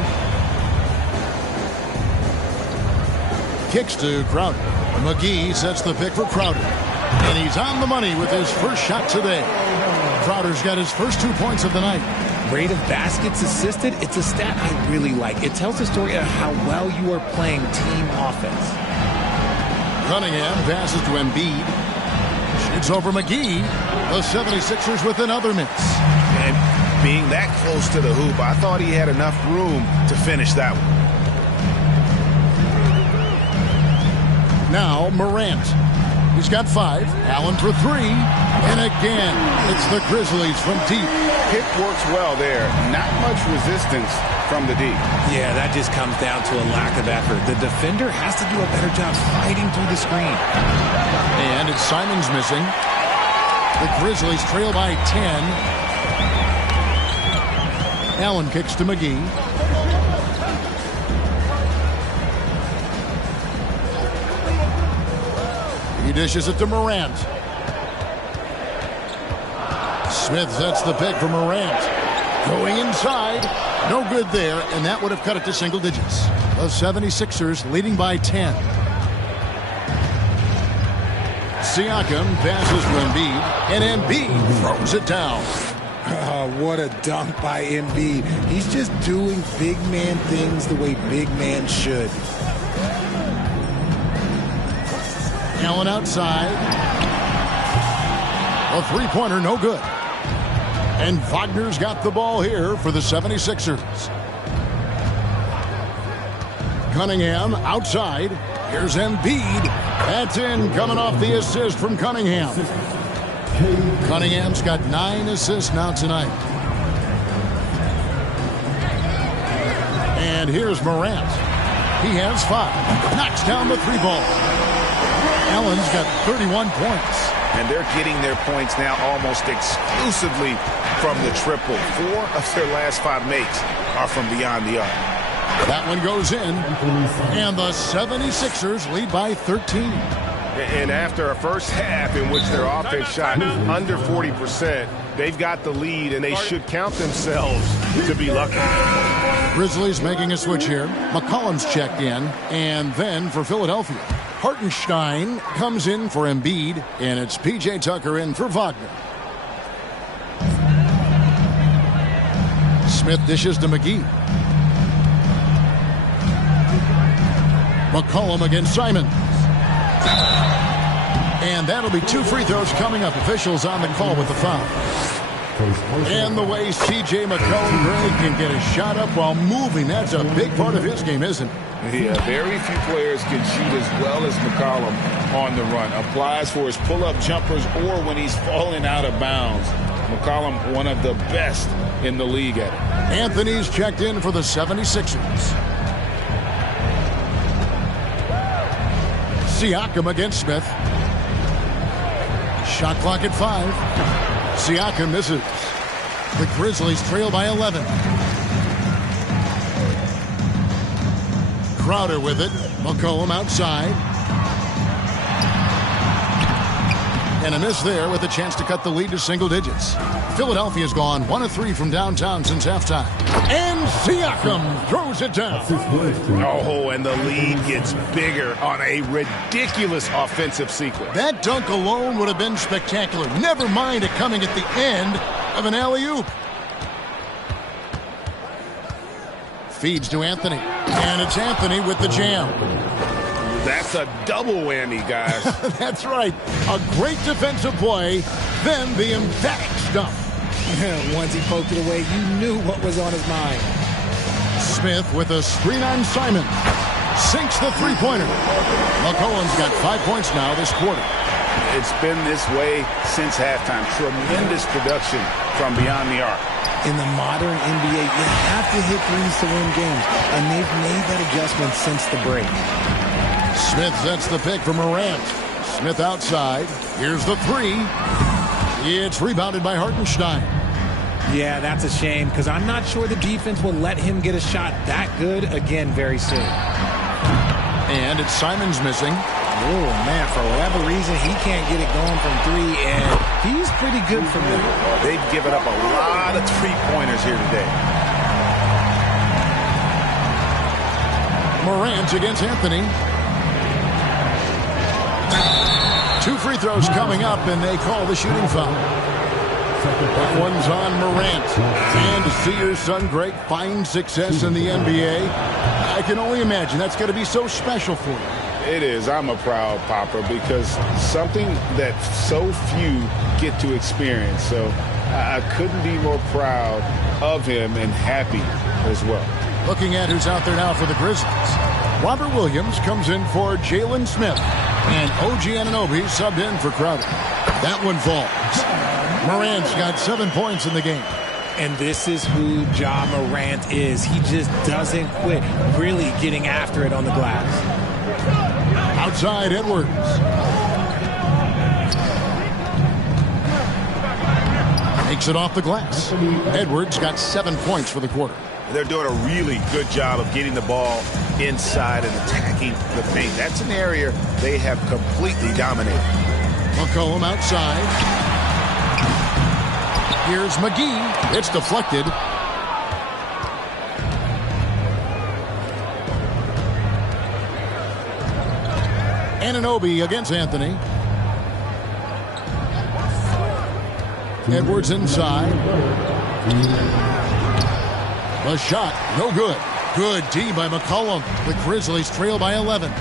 Kicks to Crowder. McGee sets the pick for Crowder. And he's on the money with his first shot today. Crowder's got his first 2 points of the night. Rate of baskets assisted, it's a stat I really like. It tells the story of how well you are playing team offense. Cunningham passes to Embiid. Shoots over McGee. The 76ers with another miss. And being that close to the hoop, I thought he had enough room to finish that one. Now Morant. He's got 5. Allen for 3. And again, it's the Grizzlies from deep. Pick works well there. Not much resistance from the deep. Yeah, that just comes down to a lack of effort. The defender has to do a better job fighting through the screen. And it's Simons missing. The Grizzlies trail by 10. Allen kicks to McGee. He dishes it to Morant. Smith sets the pick for Morant. Going inside. No good there, and that would have cut it to single digits. The 76ers leading by 10. Siakam passes to Embiid, and Embiid throws it down. What a dunk by Embiid. He's just doing big man things the way big man should. Allen outside. A three-pointer, no good. And Wagner's got the ball here for the 76ers. Cunningham outside. Here's Embiid. That's in, coming off the assist from Cunningham. Cunningham's got 9 assists now tonight. And here's Morant. He has 5. Knocks down the 3-ball. Allen's got 31 points. And they're getting their points now almost exclusively from the triple. 4 of their last 5 makes are from beyond the arc. That one goes in, and the 76ers lead by 13. And after a first half in which their offense shot under 40%, they've got the lead, and they should count themselves to be lucky. Grizzlies making a switch here. McCollum's checked in, and then for Philadelphia, Hartenstein comes in for Embiid, and it's P.J. Tucker in for Wagner. Smith dishes to McGee. McCollum against Simon. And that'll be 2 free throws coming up. Officials on the call with the foul. And the way C.J. McCollum Greg can get a shot up while moving, that's a big part of his game, isn't it? Yeah, very few players can shoot as well as McCollum on the run. Applies for his pull-up jumpers or when he's falling out of bounds. McCollum, one of the best in the league at it. Anthony's checked in for the 76ers. Siakam against Smith. Shot clock at 5. Siakam misses. The Grizzlies trail by 11. Crowder with it. McCollum outside. And a miss there with a chance to cut the lead to single digits. Philadelphia's gone 1 of 3 from downtown since halftime. And Siakam throws it down. Oh, and the lead gets bigger on a ridiculous offensive sequence. That dunk alone would have been spectacular. Never mind it coming at the end of an alley-oop. Feeds to Anthony. And it's Anthony with the jam. That's a double whammy, guys. That's right. A great defensive play, then the emphatic stuff. Once he poked it away, you knew what was on his mind. Smith with a screen on Simon. Sinks the three-pointer. McCollum's got 5 points now this quarter. It's been this way since halftime. Tremendous production from beyond the arc. In the modern NBA, you have to hit threes to win games, and they've made that adjustment since the break. Smith sets the pick for Morant. Smith outside. Here's the 3. It's rebounded by Hartenstein. Yeah, that's a shame because I'm not sure the defense will let him get a shot that good again very soon. And it's Simon's missing. Oh, man, for whatever reason, he can't get it going from 3, and he's pretty good from there. They've given up a lot of three-pointers here today. Morant against Anthony. 2 free throws coming up, and they call the shooting foul. That one's on Morant. And to see your son, Greg, find success in the NBA, I can only imagine that's going to be so special for you. It is. I'm a proud papa because something that so few get to experience. So I couldn't be more proud of him and happy as well. Looking at who's out there now for the Grizzlies. Robert Williams comes in for Jalen Smith. And OG Anunoby subbed in for Crowder. That one falls. Morant's got 7 points in the game. And this is who Ja Morant is. He just doesn't quit really getting after it on the glass. Outside Edwards. Takes it off the glass. Edwards got 7 points for the quarter. They're doing a really good job of getting the ball inside and attacking the paint. That's an area they have completely dominated. McCollum outside. Here's McGee. It's deflected. Anunoby against Anthony. Edwards inside. The shot, no good. Good D by McCollum. The Grizzlies trail by 11.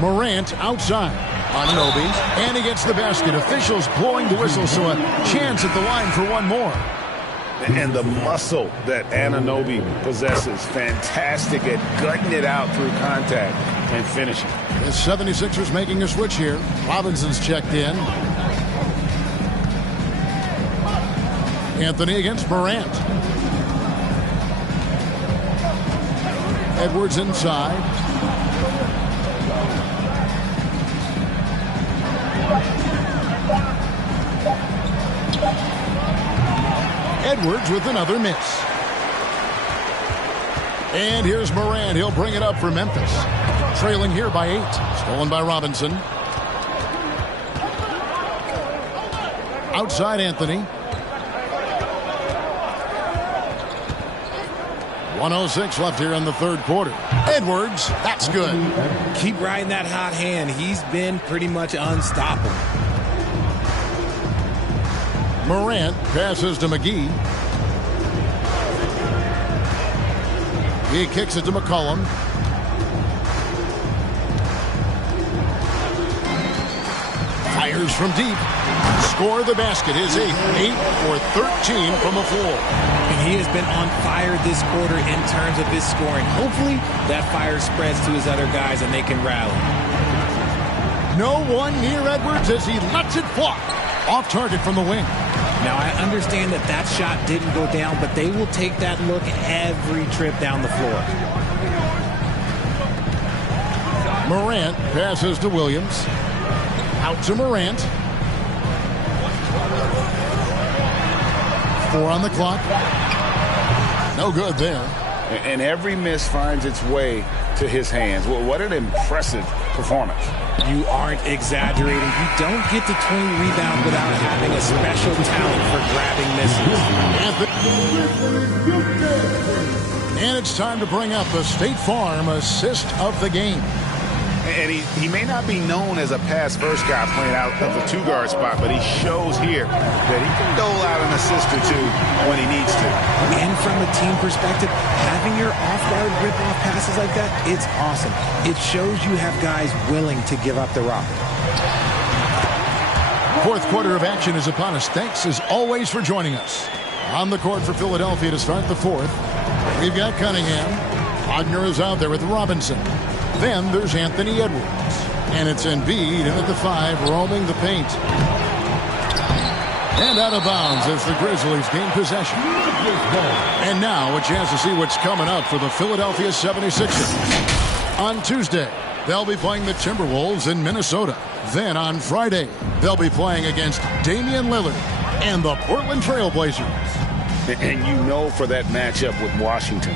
Morant outside. Anunoby, and he gets the basket. Officials blowing the whistle, so a chance at the line for one more. And the muscle that Anunoby possesses, fantastic at gutting it out through contact and finishing. The 76ers making a switch here. Robinson's checked in. Anthony against Morant. Edwards inside. Edwards with another miss. And here's Morant. He'll bring it up for Memphis. Trailing here by 8. Stolen by Robinson. Outside Anthony. 1:06 left here in the third quarter. Edwards, that's good. Keep riding that hot hand. He's been pretty much unstoppable. Morant passes to McGee. He kicks it to McCollum. Fires from deep. Score the basket. His 8th. 8 for 13 from the floor. And he has been on fire this quarter in terms of his scoring. Hopefully that fire spreads to his other guys and they can rally. No one near Edwards as he lets it fly. Off target from the wing. Now, I understand that that shot didn't go down, but they will take that look every trip down the floor. Morant passes to Williams. Out to Morant. 4 on the clock. No good there. And every miss finds its way to his hands. Well, what an impressive performance. You aren't exaggerating. You don't get to 20 rebounds without having a special talent for grabbing misses. And it's time to bring up the State Farm assist of the game. And he may not be known as a pass-first guy playing out of the two-guard spot, but he shows here that he can dole out an assist or two when he needs to. And from a team perspective, having your off-guard rip-off passes like that, it's awesome. It shows you have guys willing to give up the rock. Fourth quarter of action is upon us. Thanks, as always, for joining us. On the court for Philadelphia to start the fourth, we've got Cunningham. Wagner is out there with Robinson. Then there's Anthony Edwards. And it's Embiid in at the 5, roaming the paint. And out of bounds as the Grizzlies gain possession. And now a chance to see what's coming up for the Philadelphia 76ers. On Tuesday, they'll be playing the Timberwolves in Minnesota. Then on Friday, they'll be playing against Damian Lillard and the Portland Trail Blazers. And you know, for that matchup with Washington,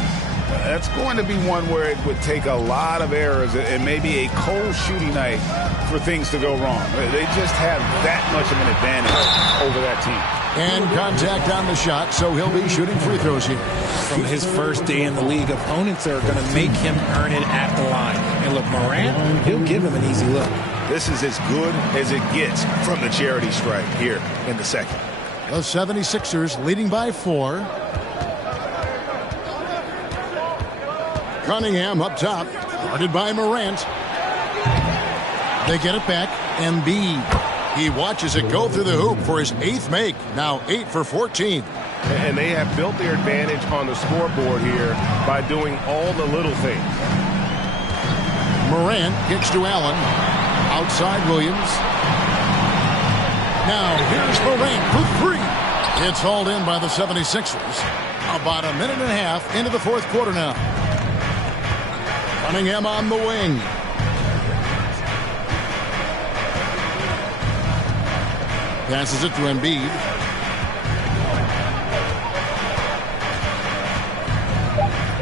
that's going to be one where it would take a lot of errors and maybe a cold shooting night for things to go wrong. They just have that much of an advantage over that team. And contact on the shot, so he'll be shooting free throws here. From his first day in the league, opponents are going to make him earn it at the line. And look, Morant, he'll give him an easy look. This is as good as it gets from the charity stripe here in the second. The 76ers leading by 4. Cunningham up top, guarded by Morant. They get it back. Embiid. He watches it go through the hoop for his 8th make. Now 8 for 14. And they have built their advantage on the scoreboard here by doing all the little things. Morant kicks to Allen. Outside Williams. Now here's Morant for 3. It's hauled in by the 76ers. About a minute and a half into the fourth quarter now. Cunningham on the wing. Passes it to Embiid.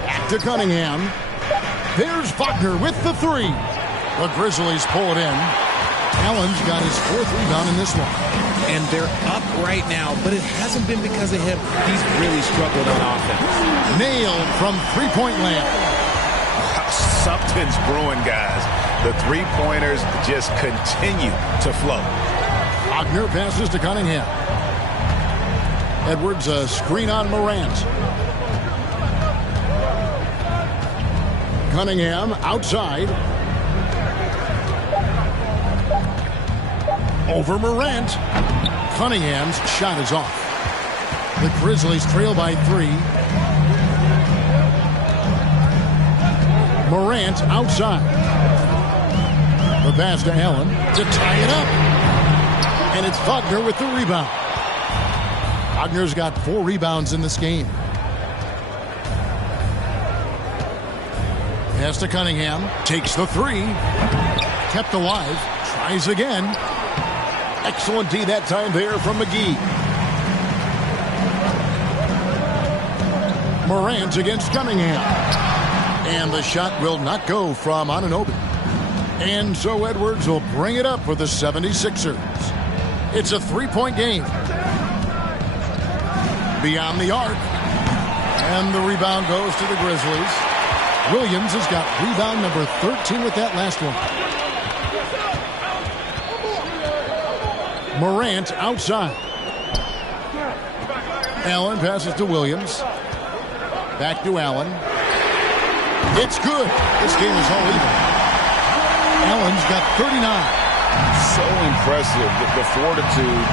Back to Cunningham. There's Wagner with the 3. The Grizzlies pull it in. Allen's got his 4th rebound in this one. And they're up right now, but it hasn't been because of him. He's really struggled on offense. Nailed from three-point land. Something's brewing, guys. The three-pointers just continue to flow. Wagner passes to Cunningham. Edwards, a screen on Morant. Cunningham outside. Over Morant. Cunningham's shot is off. The Grizzlies trail by 3. Morant outside. The pass to Allen to tie it up. And it's Wagner with the rebound. Wagner's got 4 rebounds in this game. Pass to Cunningham. Takes the 3. Kept alive. Tries again. Excellent D that time there from McGee. Morant against Cunningham. And the shot will not go from Anunoby. And so Edwards will bring it up for the 76ers. It's a 3-point game. Beyond the arc. And the rebound goes to the Grizzlies. Williams has got rebound number 13 with that last one. Morant outside. Allen passes to Williams. Back to Allen. It's good. This game is all even. Allen's got 39. So impressive, the fortitude,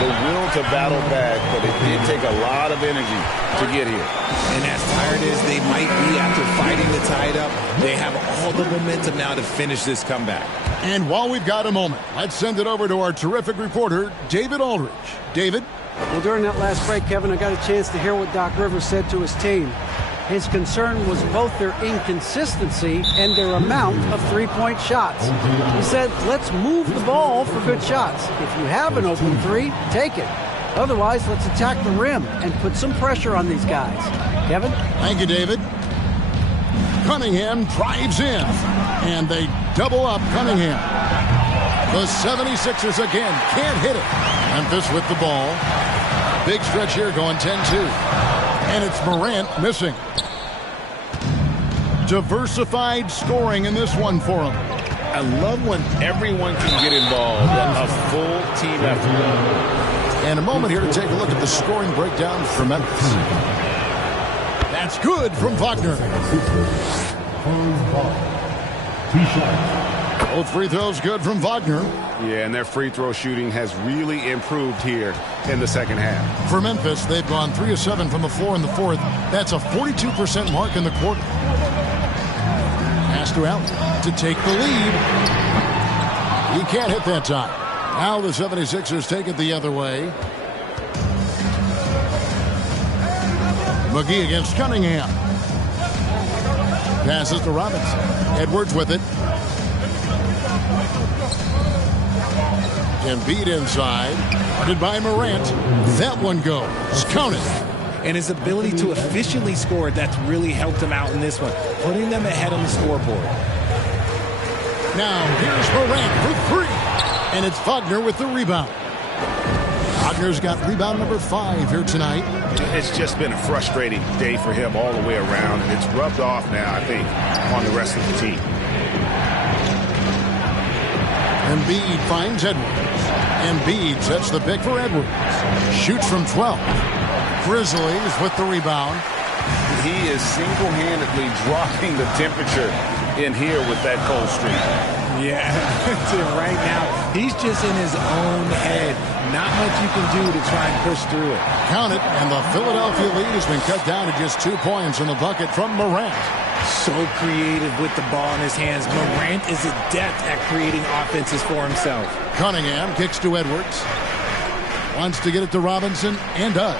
the will to battle back, but it did take a lot of energy to get here. And as tired as they might be after fighting the tide up, they have all the momentum now to finish this comeback. And while we've got a moment, let's send it over to our terrific reporter, David Aldridge. David? Well, during that last break, Kevin, I got a chance to hear what Doc Rivers said to his team. His concern was both their inconsistency and their amount of three-point shots. He said, let's move the ball for good shots. If you have an open 3, take it. Otherwise, let's attack the rim and put some pressure on these guys. Kevin? Thank you, David. Cunningham drives in, and they double up Cunningham. The 76ers again can't hit it. Memphis with the ball. Big stretch here going 10-2. And it's Morant missing. Diversified scoring in this one for him. I love when everyone can get involved. A full team effort. And a moment here to take a look at the scoring breakdown for Memphis. That's good from Wagner. Both free throws good from Wagner. Yeah, and their free throw shooting has really improved here in the second half. For Memphis, they've gone 3 of 7 from the floor in the fourth. That's a 42% mark in the quarter. Pass to Allen to take the lead. He can't hit that time. Now the 76ers take it the other way. McGee against Cunningham. Passes to Robinson. Edwards with it. Embiid inside. Guarded by Morant. That one goes. Counted. And his ability to efficiently score, that's really helped him out in this one, putting them ahead on the scoreboard. Now here's Morant for 3. And it's Wagner with the rebound. Wagner's got rebound number 5 here tonight. It's just been a frustrating day for him all the way around, and it's rubbed off now, I think, on the rest of the team. Embiid finds Edwards. Embiid sets the pick for Edwards. Shoots from 12. Grizzlies with the rebound. He is single-handedly dropping the temperature in here with that cold streak. Yeah, right now, he's just in his own head. Not much you can do to try and push through it. Count it, and the Philadelphia lead has been cut down to just 2 points in the bucket from Morant. So creative with the ball in his hands. Morant is adept at creating offenses for himself. Cunningham kicks to Edwards. Wants to get it to Robinson, and does.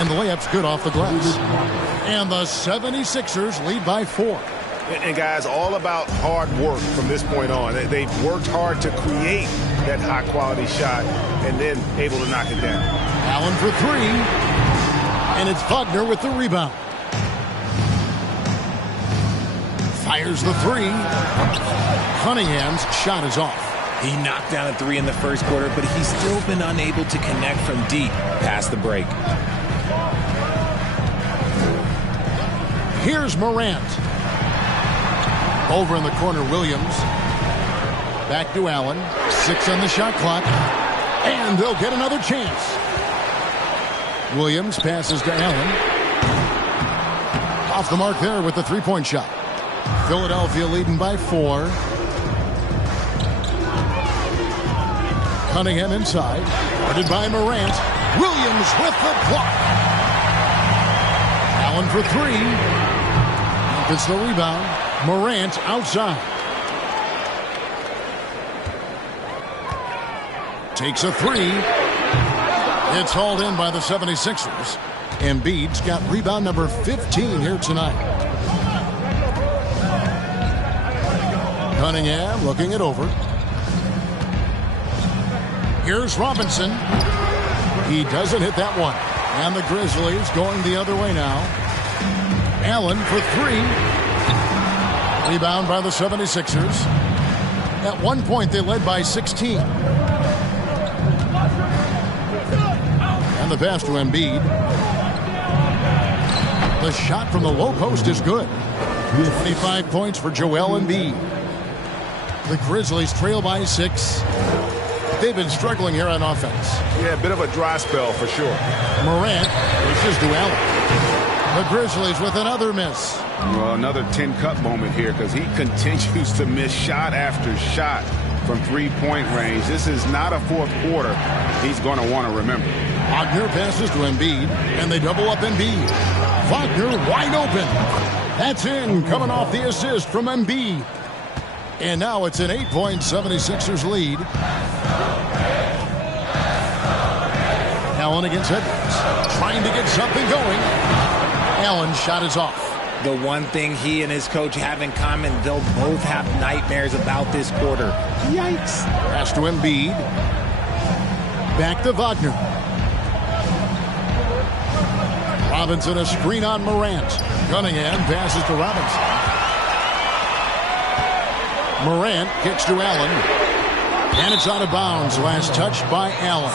And the layup's good off the glass. And the 76ers lead by 4. And guys, all about hard work from this point on. They've worked hard to create that high-quality shot and then able to knock it down. Allen for 3. And it's Wagner with the rebound. Fires the 3. Cunningham's shot is off. He knocked down a 3 in the first quarter, but he's still been unable to connect from deep past the break. Here's Morant. Over in the corner, Williams. Back to Allen. 6 on the shot clock. And they'll get another chance. Williams passes to Allen. Off the mark there with the three-point shot. Philadelphia leading by 4. Cunningham inside. Guarded by Morant. Williams with the block. Allen for 3. Gets the rebound. Morant outside. Takes a 3. It's hauled in by the 76ers. Embiid's got rebound number 15 here tonight. Cunningham looking it over. Here's Robinson. He doesn't hit that one. And the Grizzlies going the other way now. Allen for 3. Rebound by the 76ers. At one point, they led by 16. And the pass to Embiid. The shot from the low post is good. 25 points for Joel Embiid. The Grizzlies trail by 6. They've been struggling here on offense. Yeah, a bit of a dry spell for sure. Morant reaches to Allen. The Grizzlies with another miss. Well, another 10-cut moment here because he continues to miss shot after shot from three-point range. This is not a fourth quarter he's going to want to remember. Wagner passes to Embiid, and they double up Embiid. Wagner wide open. That's in, coming off the assist from Embiid. And now it's an 8-point 76ers lead. Allen against Edwards. Trying to get something going. Allen's shot is off. The one thing he and his coach have in common, they'll both have nightmares about this quarter. Yikes. Pass to Embiid. Back to Wagner. Robinson a screen on Morant. Cunningham passes to Robinson. Morant kicks to Allen. And it's out of bounds. Last touch by Allen.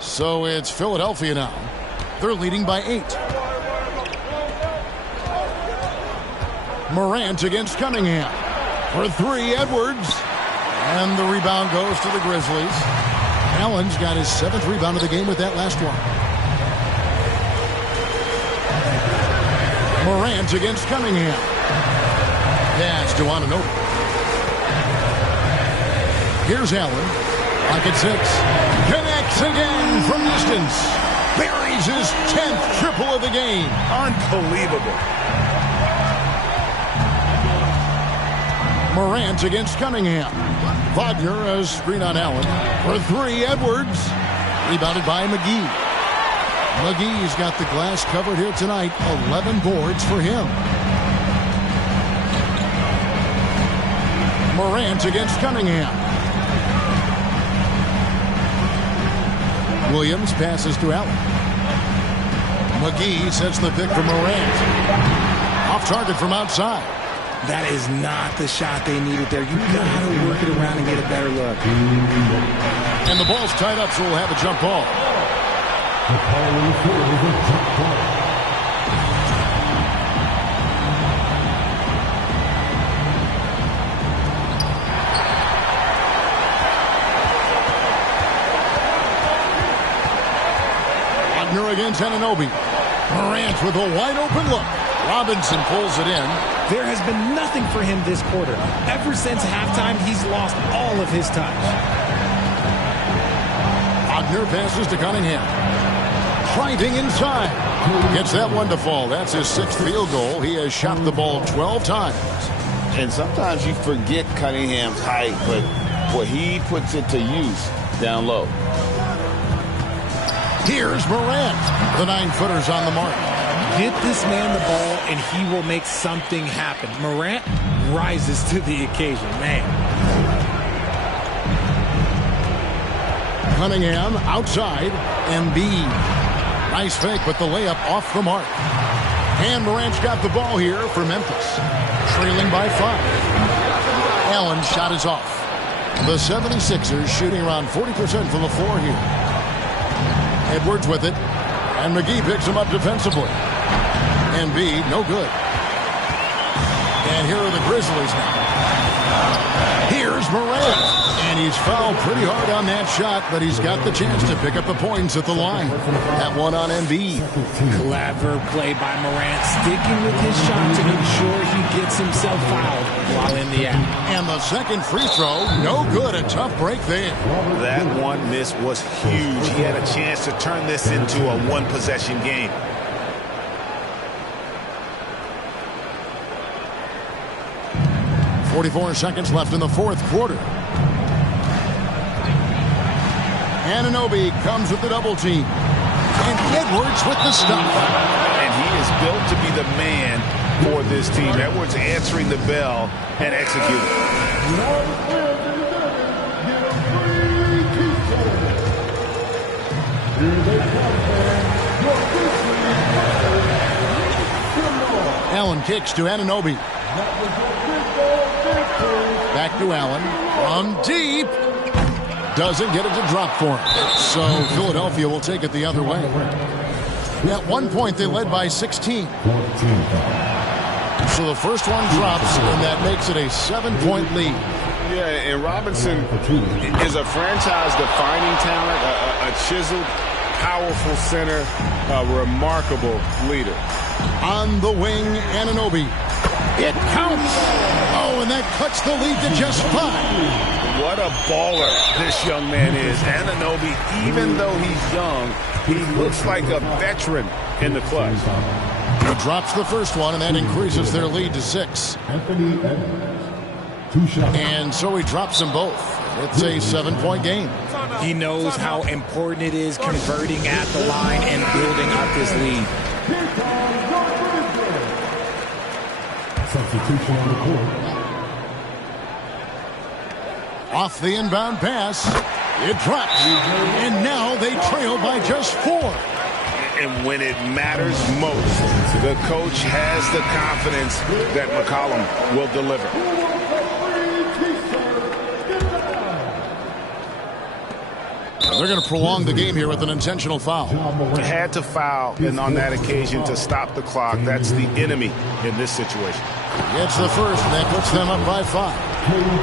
So it's Philadelphia now. They're leading by 8. Morant against Cunningham. For 3, Edwards. And the rebound goes to the Grizzlies. Allen's got his 7th rebound of the game with that last one. Morant against Cunningham. Pass to Anunoby. Here's Allen. Lock at 6. Connects again from distance. Buries his 10th triple of the game. Unbelievable. Morant against Cunningham. Wagner a screen on Allen. For 3, Edwards. Rebounded by McGee. McGee's got the glass covered here tonight. 11 boards for him. Morant against Cunningham. Williams passes to Allen. McGee sets the pick for Morant. Off target from outside. That is not the shot they needed there. You got to work it around and get a better look. And the ball's tied up, so we'll have a jump ball. Wagner against Anunoby. Morant with a wide open look. Robinson pulls it in. There has been nothing for him this quarter. Ever since halftime, he's lost all of his touch. Wagner passes to Cunningham. Fighting inside. Gets that one to fall. That's his 6th field goal. He has shot the ball 12 times. And sometimes you forget Cunningham's height, but boy, he puts it to use down low. Here's Morant. The 9-footer's on the mark. Get this man the ball, and he will make something happen. Morant rises to the occasion, man. Cunningham outside. Embiid. Nice fake, but the layup off the mark. And Morant's got the ball here for Memphis. Trailing by 5. Allen's shot is off. The 76ers shooting around 40% from the floor here. Edwards with it. And McGee picks him up defensively. Embiid, no good. And here are the Grizzlies now. Here's Morant. And he's fouled pretty hard on that shot, but he's got the chance to pick up the points at the line. That one on Embiid. Clever play by Morant, sticking with his shot to make sure he gets himself fouled while in the act. And the second free throw, no good. A tough break there. That one miss was huge. He had a chance to turn this into a one-possession game. .44 seconds left in the fourth quarter. Anunoby comes with the double team. And Edwards with the stop. And he is built to be the man for this team. Edwards answering the bell and executing. Allen kicks to Anunoby. Back to Allen. From deep. Doesn't get it to drop for him. So Philadelphia will take it the other way. At one point, they led by 16. So the first one drops, and that makes it a 7-point lead. Yeah, and Robinson is a franchise-defining talent, a chiseled, powerful center, a remarkable leader. On the wing, Anunoby. It counts. Oh, and that cuts the lead to just 5. What a baller this young man is. Anunoby, even though he's young, he looks like a veteran in the clutch. He drops the first one, and that increases their lead to 6. And so he drops them both. It's a 7-point game. He knows how important it is converting at the line and building up this lead. Substitution on the court. Off the inbound pass. It drops. And now they trail by just 4. And when it matters most, the coach has the confidence that McCollum will deliver. They're going to prolong the game here with an intentional foul. Had to foul, and on that occasion to stop the clock. That's the enemy in this situation. Gets the first, and that puts them up by 5.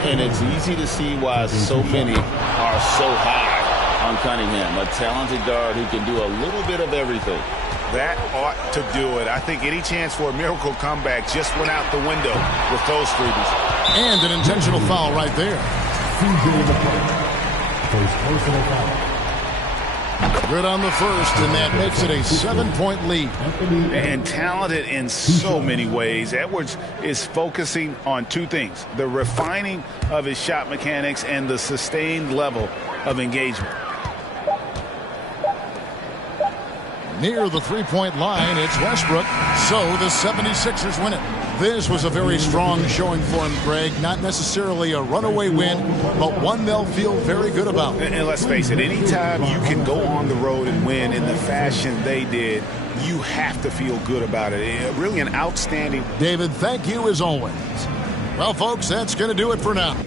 And it's easy to see why so many are so high on Cunningham, a talented guard who can do a little bit of everything. That ought to do it. I think any chance for a miracle comeback just went out the window with those freebies. And an intentional foul right there. First personal foul. Good on the first, and that makes it a 7-point lead. And talented in so many ways. Edwards is focusing on 2 things: the refining of his shot mechanics and the sustained level of engagement. Near the 3-point line, it's Westbrook. So the 76ers win it. This was a very strong showing for him, Greg. Not necessarily a runaway win, but one they'll feel very good about. And let's face it, anytime you can go on the road and win in the fashion they did, you have to feel good about it. Really an outstanding. David, thank you as always. Well, folks, that's going to do it for now.